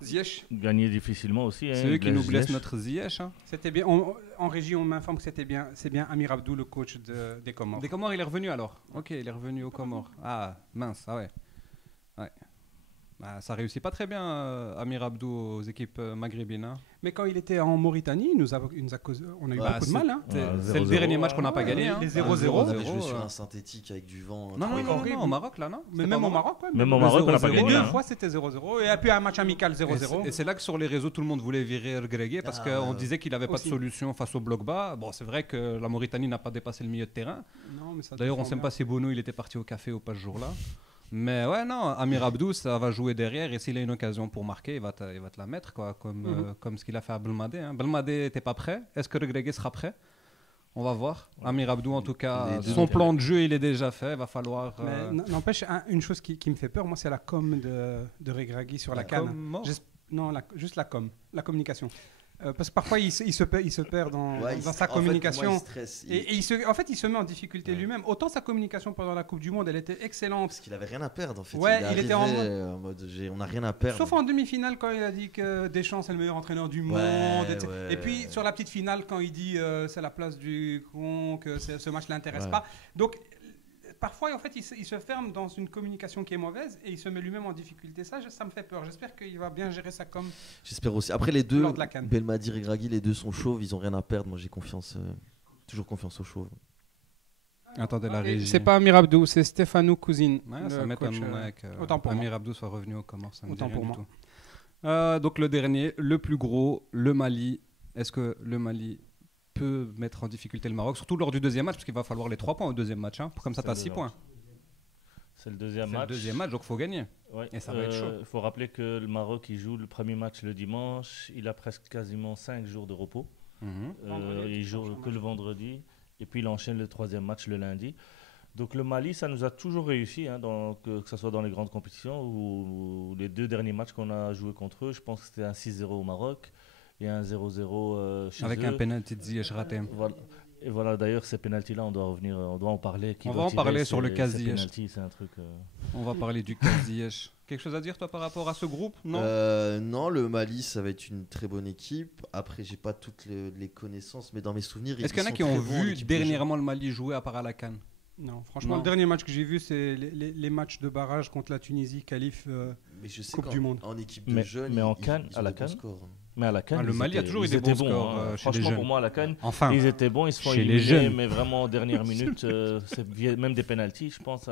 Ziyech, Gagner difficilement aussi. C'est eux qui nous blessent notre Ziyech. Hein. c'était bien. En régie, on m'informe que c'était bien. C'est bien Amir Abdou, le coach des Comores. Des Comores, il est revenu alors. Ok, il est revenu aux Comores. Ah, mince, ah ouais. Ah, ça réussit pas très bien, Amir Abdou, aux équipes maghrébines. Hein. Mais quand il était en Mauritanie, on a eu Bah, beaucoup de mal. Hein. C'est Ouais, c'est le 0-0. dernier match qu'on n'a pas gagné. Hein. Les On 0-0. avait joué 0-0, sur un synthétique avec du vent. Non, trop non, horrible. non, au Maroc là, non. Mais C'était même pas au Maroc, ouais. Même au Maroc, on n'a pas Le Les gagné. 2 hein. fois, c'était 0-0. Et puis un match amical Et 0-0. c'est là que sur les réseaux, tout le monde voulait virer Grégué parce Ah, qu'on ouais. disait qu'il n'avait pas de Aussi. solution face au bloc bas. Bon, c'est vrai que la Mauritanie n'a pas dépassé le milieu de terrain. Non, mais ça D'ailleurs, on ne défend sait bien. pas si Bono il était parti au café ou pas ce jour-là. Mais ouais, non, Amir Abdou, ça va jouer derrière et s'il a une occasion pour marquer, il va te la mettre, quoi, comme ce qu'il a fait à Belmadé. Hein. Belmadé n'était pas prêt. Est-ce que Grégué sera prêt? On va voir. Amir Abdou, en tout cas, Les deux. son plan de jeu, il est déjà fait. Il va falloir. Mais n'empêche, une chose qui me fait peur, moi, c'est la com de Regragui sur la CAN. Non, juste la com, la communication. Parce que parfois, il se perd dans Ouais, sa en fait, communication. moi, il stresse. Et en fait, il se met en difficulté Ouais. lui-même. Autant sa communication pendant la Coupe du Monde, elle était excellente. Parce qu'il avait rien à perdre en fait. Ouais, il est était en arrivé, en mode on n'a rien à perdre. Sauf en demi-finale, quand il a dit que Deschamps, c'est le meilleur entraîneur du monde. etc. ouais. Et puis, sur la petite finale, quand il dit c'est la place du con, que ce match ne l'intéresse Ouais. pas. Donc, parfois, en fait, il se ferme dans une communication qui est mauvaise et il se met lui-même en difficulté. Ça me fait peur. J'espère qu'il va bien gérer ça comme... J'espère aussi. Après les deux, Lors de la CAN. Belmadi et Regragui, les deux sont chauves, ils ont rien à perdre. Moi j'ai confiance, toujours confiance aux chauves. Attendez, la régie. C'est pas Amir Abdou, c'est Stéphano Cousine. Ouais, ça m'étonne autant pour Amir Abdou soit revenu aux Comores. Ça me Autant dit rien pour du moi. tout. Donc le dernier, le plus gros, le Mali. Est-ce que le Mali peut mettre en difficulté le Maroc, surtout lors du deuxième match, parce qu'il va falloir les 3 points au deuxième match. Hein. Comme ça, tu as 6 points. C'est le deuxième C'est match. le deuxième match, donc il faut gagner. Ouais. Et ça va être chaud. Il faut rappeler que le Maroc, il joue le premier match le dimanche. Il a presque quasiment 5 jours de repos. Il joue que le vendredi. Et puis il enchaîne le troisième match le lundi. Donc le Mali, ça nous a toujours réussi, hein, que ce soit dans les grandes compétitions ou les 2 derniers matchs qu'on a joué contre eux. Je pense que c'était un 6-0 au Maroc et un 0-0 chez Avec eux. un penalty de Ziyech raté. Voilà. Et voilà, d'ailleurs, ces pénaltys-là, on doit en parler. Qui On doit va en tirer parler sur le ces cas Ziyech. pénaltys, c'est un truc... On va parler du cas Ziyech. Quelque chose à dire, toi, par rapport à ce groupe? Non. Non, le Mali, ça va être une très bonne équipe. Après, j'ai pas toutes les connaissances, mais dans mes souvenirs, Est-ce qu'il y en a sont qui ont très bons en vu équipe de dernièrement le Mali jouer à part à la CAN? Non, franchement, Non. le dernier match que j'ai vu, c'est les matchs de barrage contre la Tunisie, qualif Mais je sais Coupe qu'en- du Monde. en équipe de Mais- jeunes, mais en ils- CAN, ils à ont la des bons CAN, scores. Mais à la CAN, Ah, le ils Mali a étaient- toujours eu ils des étaient bons scores, chez les franchement, jeunes. pour moi, à la CAN, Enfin, ils étaient bons. Ils se font Chez les éliminer, jeunes. mais vraiment en dernière minute. Même des pénaltys, je pense.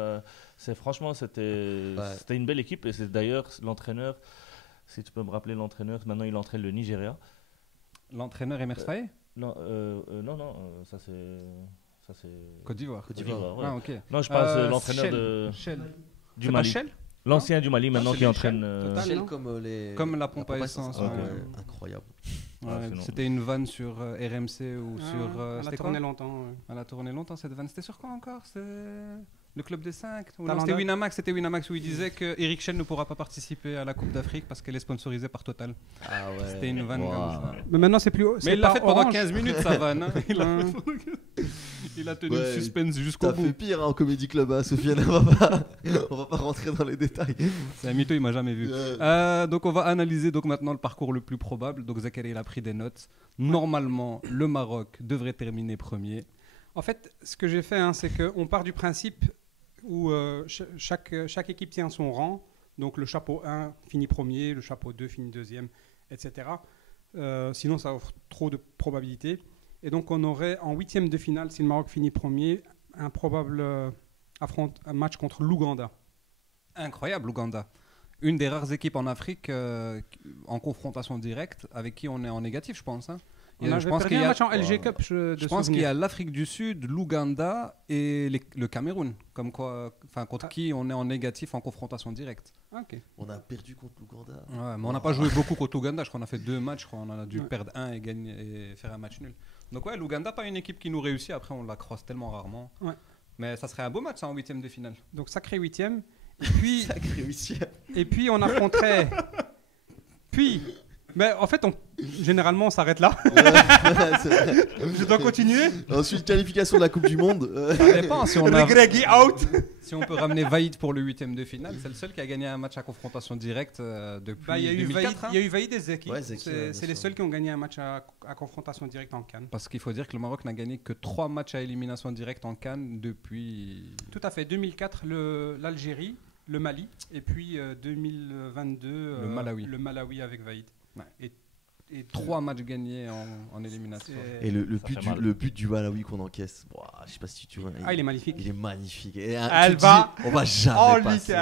Franchement, c'était une belle équipe. Et c'est d'ailleurs l'entraîneur, si tu peux me rappeler l'entraîneur, maintenant il entraîne le Nigeria. l'entraîneur Emer Faye? Non, ça c'est Côte d'Ivoire. Côte d'Ivoire. ouais. Ah, ok. Non, je parle de l'entraîneur Shell. Shell. du C'est pas Mali. Shell? L'ancien du Mali, maintenant c'est qui les entraîne. Shell, total. Shell non Comme la pompe à essence, ouais, ouais. incroyable. Ouais, c'est long. c'était une vanne sur RMC ou sur. elle a c'était tourné quoi? longtemps. ouais. Elle a tourné longtemps cette vanne. C'était sur quoi encore? C'est le club des 5? Ou non, Talanda. c'était Winamax. C'était Winamax où il disait que Eric Shell ne pourra pas participer à la Coupe d'Afrique parce qu'elle est sponsorisée par Total. Ah ouais. C'était une vanne comme ça. Mais maintenant, c'est plus. Mais c'est il l'a pas fait pendant Orange. 15 minutes sa vanne. Hein. Hein. Il a tenu le Ouais, suspense jusqu'au T'as bout. fait pire hein, en Comedy Club, hein, Sofiane. On va pas rentrer dans les détails. C'est un mytho, il m'a jamais vu. Donc on va analyser donc maintenant le parcours le plus probable. Donc Zakaria il a pris des notes. Normalement, le Maroc devrait terminer premier. En fait, ce que j'ai fait, hein, c'est qu'on part du principe où chaque équipe tient son rang. Donc le chapeau 1 finit premier, le chapeau 2 finit deuxième, etc. Sinon, ça offre trop de probabilités. Et donc on aurait en huitième de finale, si le Maroc finit premier, un probable un match contre l'Ouganda. Incroyable, l'Ouganda. Une des rares équipes en Afrique en confrontation directe avec qui on est en négatif, je pense. Hein. On avait perdu un match en LG Cup. Je pense qu'il y a l'Afrique du Sud, l'Ouganda et le Cameroun. Comme quoi, contre qui on est en négatif en confrontation directe. Okay. On a perdu contre l'Ouganda. Ouais, mais on n'a pas joué beaucoup contre l'Ouganda. Je crois qu'on a fait 2 matchs. On en a dû perdre un et gagner et faire un match nul. Donc ouais, l'Ouganda, pas une équipe qui nous réussit. Après, on la croise tellement rarement. Ouais. Mais ça serait un beau match ça, en 8e de finale. Donc sacré 8e. Et puis, sacré 8e. Et puis on affronterait. Mais en fait, généralement, on s'arrête là. Je dois continuer. Ensuite, qualification de la Coupe du Monde. Ça dépend. Si on out. Si on peut ramener Vaïd pour le 8e de finale, c'est le seul qui a gagné un match à confrontation directe depuis 2004. Il y a eu Vaïd et Zeki. Ouais, Zeki c'est les seuls qui ont gagné un match à confrontation directe en CAN. Parce qu'il faut dire que le Maroc n'a gagné que 3 matchs à élimination directe en CAN depuis... Tout à fait. 2004, l'Algérie, le Mali. Et puis 2022, le Malawi avec Vaïd. Ouais. Et 3 matchs gagnés en élimination. Et le but du Malawi qu'on encaisse, je sais pas si tu vois. Il est magnifique. Il est magnifique. On va jamais passer.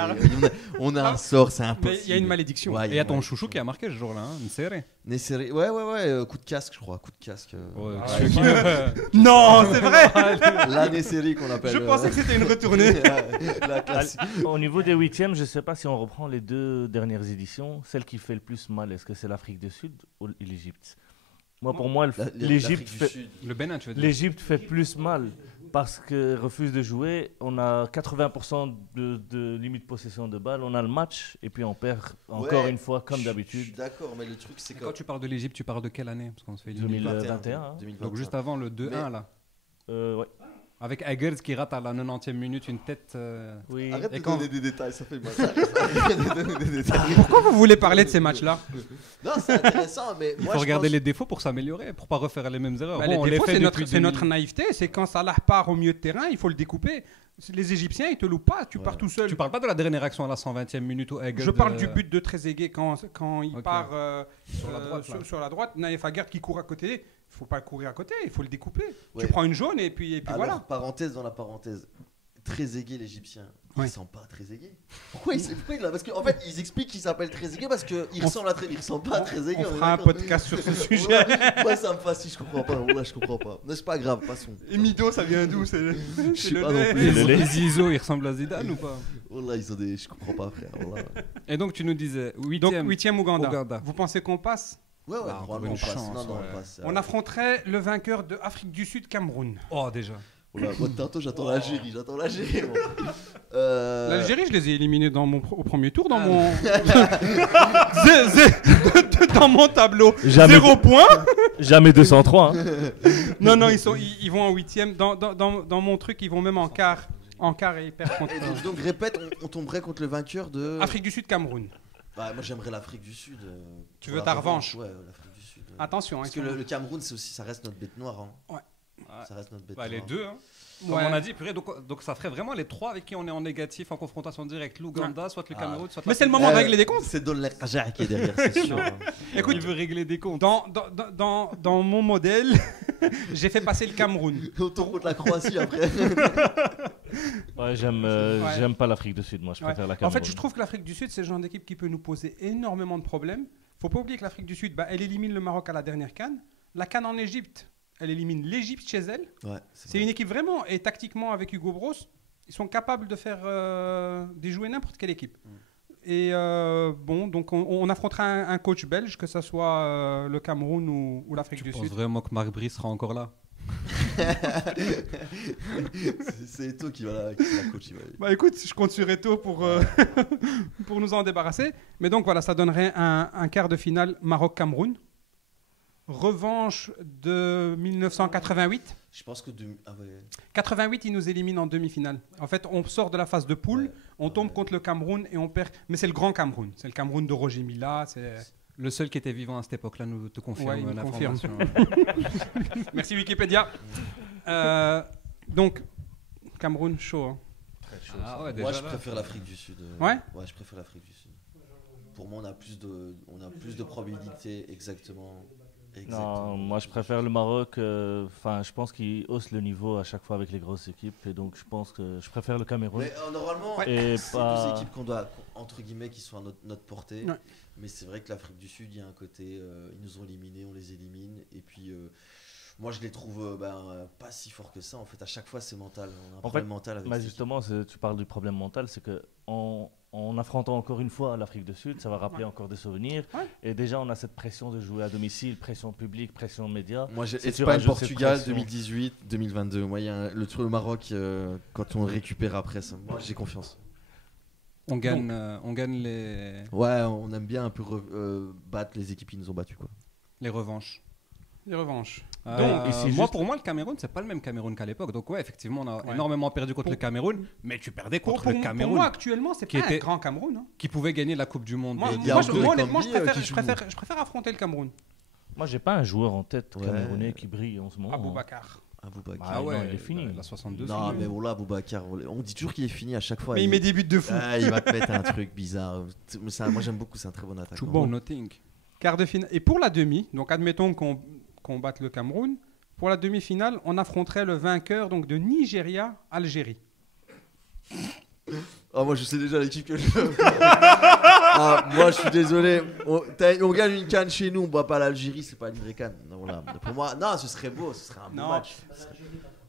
On a un sort, c'est impossible. Mais il y a une malédiction. Et il y a ton chouchou qui a marqué ce jour-là, Nesseri. Ouais, coup de casque, je crois. Coup de casque. Non, c'est vrai. La Nesseri qu'on appelle. Je pensais que c'était une retournée. La classique. Au niveau des 8e, je sais pas si on reprend les 2 dernières éditions, celle qui fait le plus mal, est-ce que c'est l'Afrique du Sud ou l'Égypte? Pour moi, l'Égypte fait... Le Bénin, tu veux dire? L'Égypte fait plus mal parce qu'elle refuse de jouer. On a 80% de limite possession de balle. On a le match et puis on perd encore une fois comme d'habitude. Je suis d'accord, mais le truc c'est que... Quand tu parles de l'Égypte, tu parles de quelle année? Parce qu'on se fait 2021. Hein. Donc juste avant le 2-1 là. Ouais. Avec Eggers qui rate à la 90e minute une tête. Oui. Arrête de donner des détails, ça fait mal. Pourquoi vous voulez parler de ces matchs-là? Non, c'est intéressant, mais il faut regarder les défauts pour s'améliorer, pour pas refaire les mêmes erreurs. Les défauts, c'est notre naïveté. C'est quand Salah part au milieu de terrain, il faut le découper. Les Égyptiens, ils te loupent pas, tu pars tout seul. Tu parles pas de la dernière action à la 120e minute où Eggers. Je parle du but de Trezeguet quand il part sur la droite. Naïf Aguerd qui court à côté. Il faut pas courir à côté, il faut le découper. Tu prends une jaune et puis alors, voilà. Parenthèse dans la parenthèse. Trezeguet, l'Égyptien, il sent pas Trezeguet. Pourquoi il a... Parce qu'en fait, ils expliquent qu'il s'appelle Trezeguet parce qu'il ressemble pas à Trezeguet. On fera un podcast sur ce sujet. Moi, ça me fascine, je comprends pas. Là, je comprends pas. Mais c'est pas grave, passons. Et Mido, ça vient d'où? Je sais pas non plus. Les ISO, ils ressemblent à Zidane ou pas? Oh là, ils ont des... Je comprends pas, frère. Oh là. Et donc, tu nous disais 8e Ouganda. Vous pensez qu'on passe? Ouais, normalement, on passe. Non, on passe. On affronterait le vainqueur de Afrique du Sud, Cameroun. Oh, déjà. Moi, tantôt, j'attends l'Algérie. L'Algérie, je les ai éliminés au premier tour dans mon dans mon tableau. 0 points. Jamais 203. Hein. Non, ils vont en 8e. Dans mon truc, ils vont même en quart et ils perdent contre. Donc répète, on tomberait contre le vainqueur de Afrique du Sud, Cameroun. Moi, j'aimerais l'Afrique du Sud. Tu veux ta revanche? Ouais, l'Afrique du Sud. Attention, parce que le Cameroun, c'est aussi, ça reste notre bête noire. Hein. Ouais. Ça reste notre bête noire. Les deux, hein. Comme on a dit, purée, donc ça ferait vraiment les 3 avec qui on est en négatif en confrontation directe. L'Ouganda, soit le Cameroun, soit. Mais c'est le moment de régler des comptes. C'est Don Lerkaja qui est derrière, c'est sûr. Écoute, il veut régler des comptes. Dans mon modèle, j'ai fait passer le Cameroun. On tourne contre la Croatie après. Ouais, j'aime pas l'Afrique du Sud, moi je préfère la Cameroun. En fait, je trouve que l'Afrique du Sud, c'est le genre d'équipe qui peut nous poser énormément de problèmes. Faut pas oublier que l'Afrique du Sud, elle élimine le Maroc à la dernière CAN. La CAN en Égypte, elle élimine l'Égypte chez elle. Ouais, c'est une équipe vraiment, et tactiquement avec Hugo Bros, ils sont capables de faire déjouer n'importe quelle équipe. Et donc on affrontera un coach belge, que ce soit le Cameroun ou l'Afrique du Sud. Tu penses vraiment que Marc Brice sera encore là? C'est Eto'o qui sera coach. Écoute, je compte sur Eto'o pour nous en débarrasser. Mais donc voilà, ça donnerait un quart de finale Maroc-Cameroun. Revanche de 1988. Je pense que 88, ils nous éliminent en demi-finale. En fait, on sort de la phase de poule, on tombe contre le Cameroun et on perd. Mais c'est le grand Cameroun. C'est le Cameroun de Roger Mila. C'est le seul qui était vivant à cette époque-là, nous te confirme l'information. Merci Wikipédia. Donc, Cameroun, chaud. Hein. Très chaud. Moi, je préfère l'Afrique du Sud. Ouais, je préfère l'Afrique du Sud. Pour moi, on a plus de probabilité, exactement. Non, moi je préfère le Maroc. Enfin, je pense qu'ils haussent le niveau à chaque fois avec les grosses équipes, et donc je pense que je préfère le Cameroun. Mais normalement, Et c'est pas- deux équipes qu'on doit entre guillemets qui sont à notre portée. Ouais. Mais c'est vrai que l'Afrique du Sud, il y a un côté, ils nous ont éliminés, on les élimine, et puis moi je les trouve pas si forts que ça. En fait, à chaque fois c'est mental. On a un problème mental avec. Bah cette justement, tu parles du problème mental, c'est que en affrontant encore une fois l'Afrique du Sud, ça va rappeler encore des souvenirs. Ouais. Et déjà, on a cette pression de jouer à domicile, pression publique, pression média. équipe. Moi, j'ai Si tu Espagne, rajoutes Portugal, cette pression- 2018, 2022. Moi, il y a le Maroc quand on récupère après ça. Moi, j'ai confiance. On gagne les Ouais, on aime bien un peu battre les équipes qui nous ont battus, quoi. revanches. Les revanches. Donc, ici, pour moi, le Cameroun, c'est pas le même Cameroun qu'à l'époque. Donc, ouais, effectivement, on a Ouais. énormément perdu contre Pour- le Cameroun, mais tu perdais contre Pour le Cameroun, moi, actuellement, c'est qui pas était- un grand Cameroun. Hein. qui pouvait gagner la Coupe du Monde. Moi, il y a moi, Abdou honnêtement, Kambi, qui je préfère affronter le Cameroun. Moi, j'ai pas un joueur en tête Ouais. camerounais qui brille en ce moment. Aboubacar. Aboubacar. Ah ouais, il est fini. La 62. Non, mais voilà, Aboubacar, on dit toujours qu'il est fini à chaque fois. Mais il met des buts de fou. Ah, il va te mettre un truc bizarre. Moi, j'aime beaucoup, c'est un très bon attaquant. Bon, nothing. Quart de finale. Et pour la demi, donc admettons qu'on batte le Cameroun, pour la demi-finale, on affronterait le vainqueur donc de Nigeria-Algérie. Oh, moi, je sais déjà l'équipe que je veux. Moi, je suis désolé. On gagne une canne chez nous, on boit pas l'Algérie, c'est pas une vraie canne. Non, voilà. Pour moi, non, ce serait beau, ce serait un beau Non. match.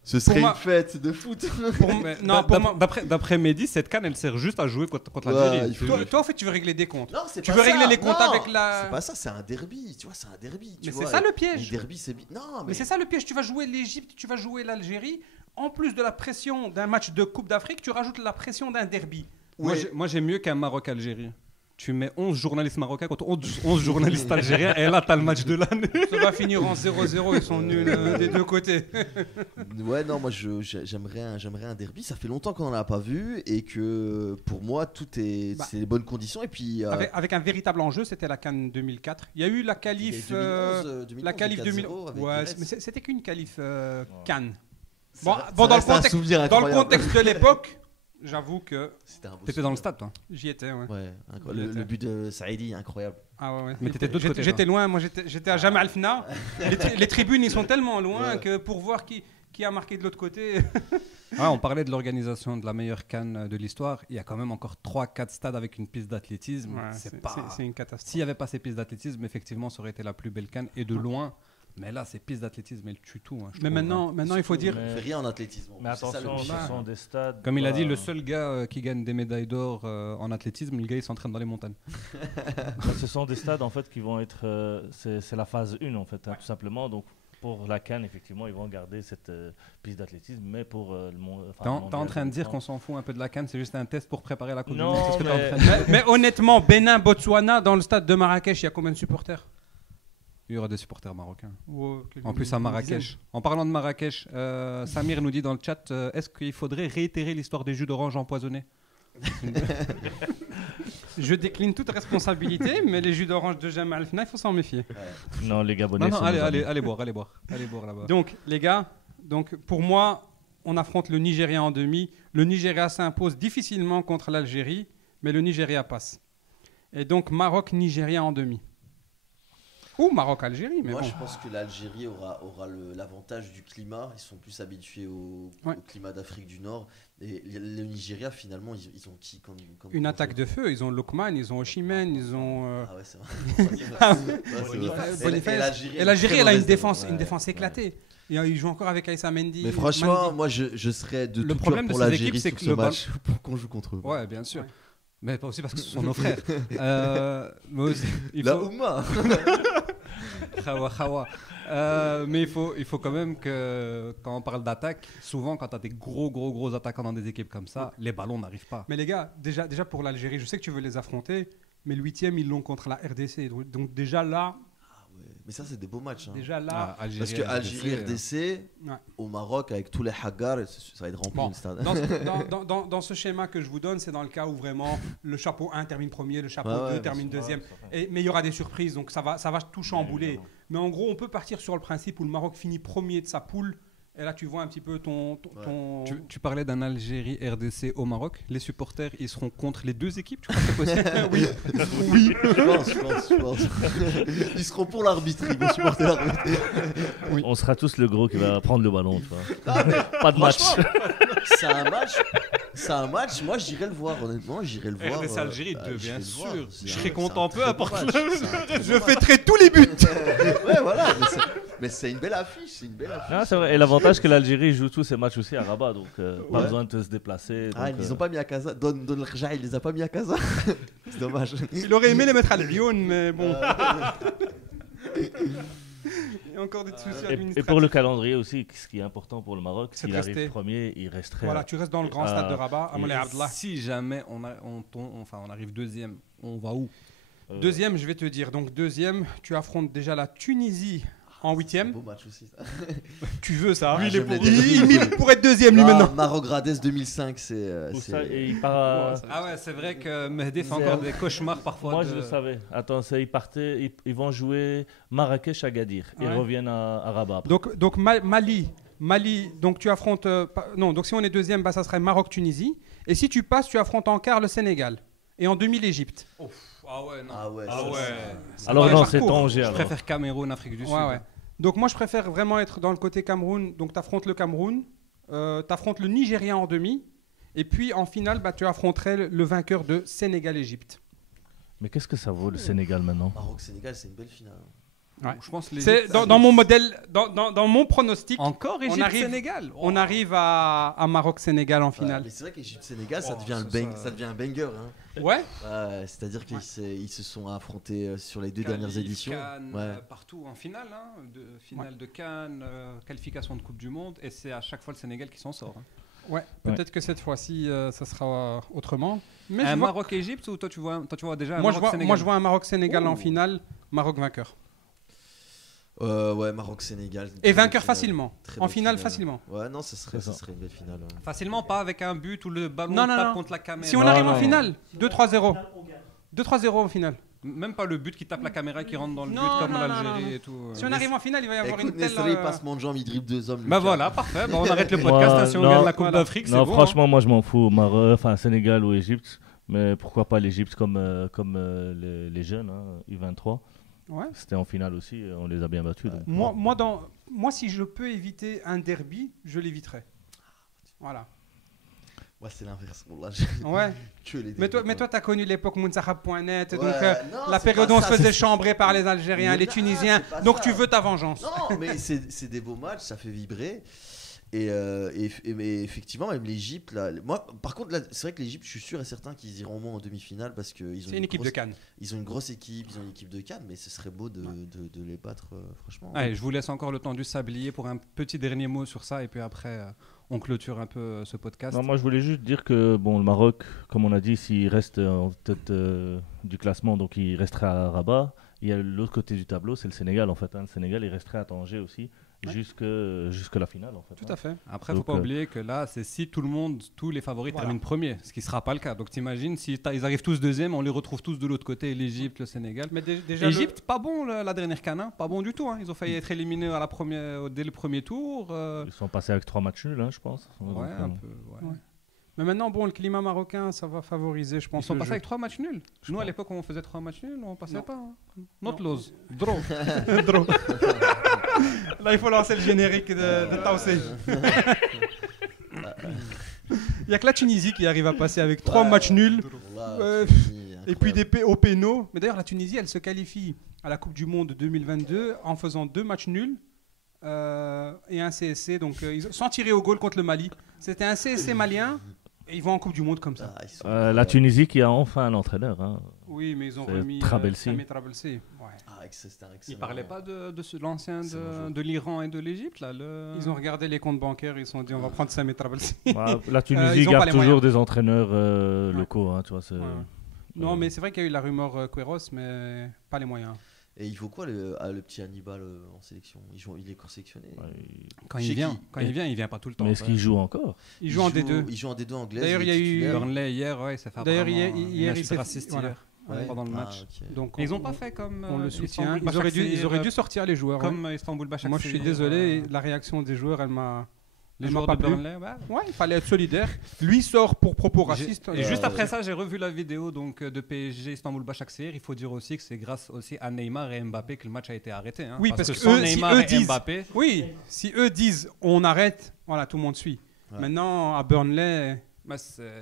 Ce serait moi- une fête de foot. Non, pour moi. D'après Mehdi, cette canne, elle sert juste à jouer contre Ouais, l'Algérie. il faut- Toi, en fait, tu veux régler des comptes. Non, c'est Tu pas veux ça. régler les comptes Non, avec la- C'est pas ça, c'est un derby. Tu vois, c'est un derby. Mais vois, c'est ça le et piège. Le derby, c'est bien. Non, Mais c'est ça le piège. Tu vas jouer l'Égypte, tu vas jouer l'Algérie. En plus de la pression d'un match de Coupe d'Afrique, tu rajoutes la pression d'un derby. Moi, j'aime mieux qu'un Maroc-Algérie. Tu mets 11 journalistes marocains contre 11 journalistes algériens, et là, t'as le match de l'année. Ça va finir en 0-0, ils sont nuls des deux côtés. Ouais, non, moi j'aimerais un derby. Ça fait longtemps qu'on n'en a pas vu et que pour moi c'est les bonnes conditions. Et puis Avec un véritable enjeu, c'était la CAN 2004. Il y a eu la qualif, il y a eu 2011, la qualif 4-0 2000. avec Ouais, Grèce. mais c'était qu'une qualif CAN. ça Bon, reste dans, le un contexte, souvenir dans le incroyable. contexte de l'époque, j'avoue que C'était un beau T'étais dans le souvenir. stade, toi. j'y étais. Ouais. Ouais, incroyable. Le but de Saïdi, incroyable. Ah ouais, ouais. Mais t'étais de l'autre côté, J'étais loin, moi j'étais à Jamal Fna. Les tribunes, ils sont tellement loin Ouais. que pour voir qui a marqué de l'autre côté. Ouais, on parlait de l'organisation de la meilleure canne de l'histoire. Il y a quand même encore 3-4 stades avec une piste d'athlétisme. Ouais, c'est une catastrophe. S'il n'y avait pas ces pistes d'athlétisme, effectivement, ça aurait été la plus belle canne et de loin. Mais là, ces pistes d'athlétisme, elles tuent tout. Mais maintenant, il faut dire. On fait rien en athlétisme. Mais C'est ça, le attention, pire. ce sont des stades. Comme il a pas- dit, le seul gars qui gagne des médailles d'or en athlétisme, le gars, il s'entraîne dans les montagnes. Ce sont des stades en fait qui vont être. C'est la phase 1 en fait, hein, tout simplement. Donc pour la CAN, effectivement, ils vont garder cette piste d'athlétisme, mais pour le monde. T'es en train de dire qu'on s'en fout un peu de la canne, c'est juste un test pour préparer la Coupe du Non, Monde. C'est ce que t'es en mais- train de dire. Mais honnêtement, Bénin, Botswana, dans le stade de Marrakech, il y a combien de supporters? Il y aura des supporters marocains. Quelques En plus à dizaines. Marrakech. En parlant de Marrakech, Samir nous dit dans le chat, est-ce qu'il faudrait réitérer l'histoire des jus d'orange empoisonnés? Je décline toute responsabilité, mais les jus d'orange de Jamal Fna, il faut s'en méfier. Non, les Gabonais. Non, sont allez, nos amis. allez boire là-bas. Donc, les gars, pour moi, on affronte le Nigeria en demi. Le Nigeria s'impose difficilement contre l'Algérie, mais le Nigeria passe. Et donc, Maroc-Nigeria en demi. Ou Maroc-Algérie, mais Moi, bon. je pense que l'Algérie aura l'avantage du climat. Ils sont plus habitués au climat d'Afrique du Nord. Et le Nigeria, finalement, ils ont qui comme Une attaque de feu. Ils ont Lokman, ils ont Oshimen, ils ont. Ah ouais, c'est vrai. Boniface. Et l'Algérie, elle a une défense éclatée. Et ils jouent encore avec Aïssa Mendy. Mais franchement, Mendy. moi, je serais de Le tout problème cœur pour de ces l'Algérie équipes, c'est sur que ce le match pour qu'on joue contre eux. Ouais, bien sûr. Ouais. Mais pas aussi parce que ce sont nos frères. Mais aussi, La Oumma. Khawa. Mais il faut quand même que quand on parle d'attaque, souvent quand tu as des gros attaquants dans des équipes comme ça, les ballons n'arrivent pas. Mais les gars, déjà pour l'Algérie, je sais que tu veux les affronter, mais le 8e, ils l'ont contre la RDC. Donc déjà là, Mais ça, c'est des beaux matchs. Hein. déjà là. Parce que Algérie, RDC, Ouais. au Maroc, avec tous les Haggars, ça va être rempli. Bon, le stade. dans ce schéma que je vous donne, c'est dans le cas où vraiment le chapeau 1 termine premier, le chapeau Ouais, 2 ouais, termine bien sûr. deuxième. Ouais, Mais il y aura des surprises, donc ça va tout chambouler. évidemment. Mais en gros, on peut partir sur le principe où le Maroc finit premier de sa poule Et là, tu vois un petit peu ton... Tu parlais d'un Algérie RDC au Maroc. Les supporters, ils seront contre les deux équipes, tu crois que c'est possible? Oui. Oui, je pense. Ils seront pour l'arbitre, ils vont supporter l'arbitre. Oui. On sera tous le gros qui va prendre le ballon. Tu vois. Ah, pas de match. C'est un match, moi j'irai le voir, honnêtement, j'irai le voir. RDC Algérie 2, bien sûr. Je serais C'est content, un peu très importe. bon match. Je fêterai tous les buts. Ouais, voilà, mais c'est une belle affiche, Ah, c'est vrai. Et l'avantage que l'Algérie joue tous ses matchs aussi à Rabat, donc pas besoin de se déplacer. Ah, donc, ils les ont pas mis à Casa. Don Rja, il les a pas mis à Casa. C'est dommage. Il aurait aimé les mettre à Lyon, mais bon. Il y a encore des soucis administratifs. Et pour le calendrier aussi, ce qui est important pour le Maroc, C'est s'il de arrive rester. premier, il resterait. Voilà, tu restes dans le grand stade de Rabat, à Moulay Abdallah. Si jamais on arrive deuxième, on va où? Deuxième, je vais te dire. Donc deuxième, tu affrontes déjà la Tunisie en huitième. Beau match aussi. Ça. Tu veux ça? Ah, Il milite pour être deuxième lui maintenant. Maroc-Gradez 2005, c'est. Et il part Ah ouais, c'est vrai que Mehdi fait encore des cauchemars parfois. Moi, je le savais. Attends, ils vont jouer Marrakech-Agadir. Ils reviennent à Rabat. Après. Donc Mali, donc tu affrontes... donc si on est deuxième, ça serait Maroc-Tunisie. Et si tu passes, tu affrontes en quart le Sénégal. Et en demi l'Égypte. Ah ouais, non. Ah ouais. Alors non, c'est parcours. Tanger. Je préfère Cameroun, Afrique du Sud. Ouais. Donc moi, je préfère vraiment être dans le côté Cameroun. Donc tu affrontes le Cameroun, tu affrontes le Nigeria en demi. Et puis en finale, tu affronterais le vainqueur de Sénégal-Égypte. Mais qu'est-ce que ça vaut le Sénégal maintenant? Maroc-Sénégal, c'est une belle finale. Ouais. Je pense c'est dans mon modèle, dans mon pronostic. Encore Égypte-Sénégal. On arrive à Maroc-Sénégal en finale. Mais c'est vrai qu'Égypte-Sénégal, ça devient un banger. Hein. Ouais. C'est-à-dire qu'ils se sont affrontés sur les deux dernières éditions. Cannes, partout en finale, finale de Cannes, qualification de Coupe du Monde, et c'est à chaque fois le Sénégal qui s'en sort. Ouais, peut-être que cette fois-ci, ça sera autrement. Mais un Maroc-Égypte ou toi tu vois déjà un Maroc-Sénégal? Moi je vois un Maroc-Sénégal en finale, Maroc vainqueur. Ouais, Maroc-Sénégal. Et vainqueur facilement. En finale, facilement. Ouais, non, ça serait une belle finale. Ouais. Facilement, pas avec un but où le ballon tape contre la caméra. Si on arrive en finale, 2-3-0. 2-3-0 en finale. Même pas le but qui tape la caméra qui rentre dans le but comme l'Algérie et tout. Si on arrive en finale, il va y avoir une telle... il passe mon jambe, il dribble 2 hommes. Bah voilà, parfait. On arrête le podcast si on gagne la Coupe d'Afrique. Non, franchement, moi je m'en fous. Sénégal ou Égypte. Mais pourquoi pas l'Égypte comme les jeunes, U23. Ouais. C'était en finale aussi, on les a bien battus. Donc. Moi, si je peux éviter un derby, je l'éviterai. Voilà. Ouais, c'est l'inverse. Bon, là, ouais. Mais toi, tu as connu l'époque Mounsahab.net, donc la période où on se faisait chambrer par les Algériens, les Tunisiens. Donc tu veux ta vengeance. Non, mais c'est des beaux matchs, ça fait vibrer. Et effectivement, même l'Égypte, moi, par contre, c'est vrai que l'Égypte, je suis sûr et certain qu'ils iront au moins en demi-finale parce qu'ils ont une équipe de Cannes. Ils ont une grosse équipe, ils ont une équipe de Cannes, mais ce serait beau de les battre, franchement. Allez, je vous laisse encore le temps du sablier pour un petit dernier mot sur ça, et puis après, on clôture un peu ce podcast. Non, moi, je voulais juste dire que le Maroc, comme on a dit, s'il reste en tête du classement, donc il resterait à Rabat. Il y a l'autre côté du tableau, c'est le Sénégal en fait. Le Sénégal, il resterait à Tanger aussi. Jusque la finale en fait. Tout à fait. Après, il ne faut pas oublier que là, c'est si tous les favoris terminent premier, ce qui ne sera pas le cas. Donc t'imagines, si ils arrivent tous deuxième, on les retrouve tous de l'autre côté, l'Égypte, le Sénégal. Mais déjà l'Égypte, pas bon la dernière canne, pas bon du tout. Ils ont failli être éliminés dès le premier tour. Ils sont passés avec 3 matchs nuls, je pense. Ouais, un peu. Ouais. Mais maintenant, le climat marocain, ça va favoriser, je pense. Ils sont passés avec 3 matchs nuls. Nous, à l'époque, où on faisait 3 matchs nuls, on passait pas. Not lose. Draw. Draw. Là, il faut lancer le générique de Taoussé. Il n'y a que la Tunisie qui arrive à passer avec 3 matchs nuls. Et puis au pénaux. Mais d'ailleurs, la Tunisie, elle se qualifie à la Coupe du Monde 2022 en faisant 2 matchs nuls. Et un CSC, donc sans tirer au goal contre le Mali. C'était un CSC malien et ils vont en Coupe du Monde comme ça. La Tunisie qui a enfin un entraîneur. Oui, mais ils ont remis Samé Trabelsi. Ils ne parlaient pas de l'ancien de l'Iran et de l'Égypte là, Ils ont regardé les comptes bancaires, ils se sont dit on va prendre Samé Trabelsi. La Tunisie garde toujours des entraîneurs locaux. Tu vois, non, mais c'est vrai qu'il y a eu la rumeur Queiroz, mais pas les moyens. Et il faut quoi le petit Hannibal en sélection? Il est sélectionné. Quand il vient pas tout le temps. Mais est-ce qu'il joue encore? Il joue en D2. Il joue en D2 anglaise. D'ailleurs, il y a eu Burnley hier, ça fait d'ailleurs hier il s'est raciste hier. pendant le match. Ok. Donc Mais ils n'ont pas fait comme on le soutient. Istanbul Ils auraient Başakşehir, dû sortir les joueurs. comme Istanbul Başakşehir. Moi, je suis désolé. La réaction des joueurs, elle m'a joueurs pas de plu. Burnley, ouais. Ouais, il fallait être solidaire. Lui sort pour propos racistes. Et juste après ça, j'ai revu la vidéo donc, de PSG Istanbul Başakşehir. Il faut dire aussi que c'est grâce aussi à Neymar et Mbappé que le match a été arrêté. Hein, Oui, parce que sans eux, si Neymar eux et disent- Mbappé, Oui, si eux disent on arrête, voilà, tout le monde suit. Ouais. Maintenant, à Burnley, bah,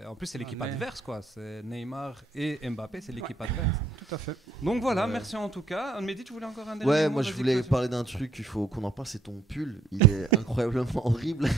en plus c'est l'équipe Ouais. adverse quoi. C'est Neymar et Mbappé, c'est l'équipe adverse. tout à fait. Donc voilà, Ouais. merci en tout cas. Mehdi, tu voulais encore un dernier Ouais, mot? moi je Vas-y, voulais vas-y. parler d'un truc, il faut qu'on en parle, c'est ton pull. Il est incroyablement horrible.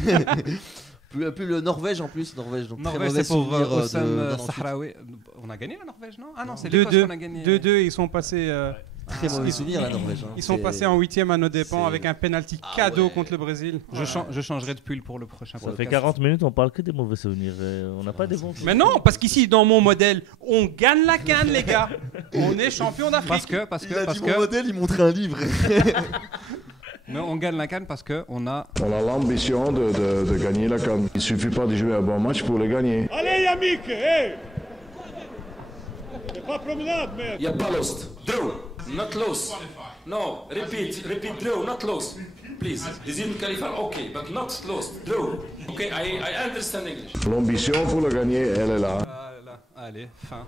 Plus le Norvège en plus, Norvège, donc Norvège, très mauvais c'est pour souvenir Oussam de 98. Sahraoui. On a gagné la Norvège, non? Ah non, c'est 2-2. l'Écosse qu'on a gagné. 2-2, ils sont passés. Très mauvais souvenir la Norvège. Hein. Ils sont C'est- passés en 8e à nos dépens c'est- avec un penalty Ah cadeau ouais. contre le Brésil. Je changerai de pull pour le prochain Ça podcast. fait 40 minutes, on parle que des mauvais souvenirs. On n'a pas des bons. Mais non, parce qu'ici, dans mon modèle, on gagne la canne, les gars. On est champion Parce d'Afrique. que, Il a dit mon modèle, il montrait un livre. mais on gagne la canne parce que on a On a l'ambition de gagner la CAN. Il suffit pas de jouer un bon match pour le gagner. Allez, Yannick, hey! C'est pas promenade, merde. Yeah, pas lost. Draw, not lost. No, repeat, draw, not lost. Please. Didn't qualify, okay, but not lost. Draw. Okay, I understand English. L'ambition pour le gagner, elle est là. allez, fin.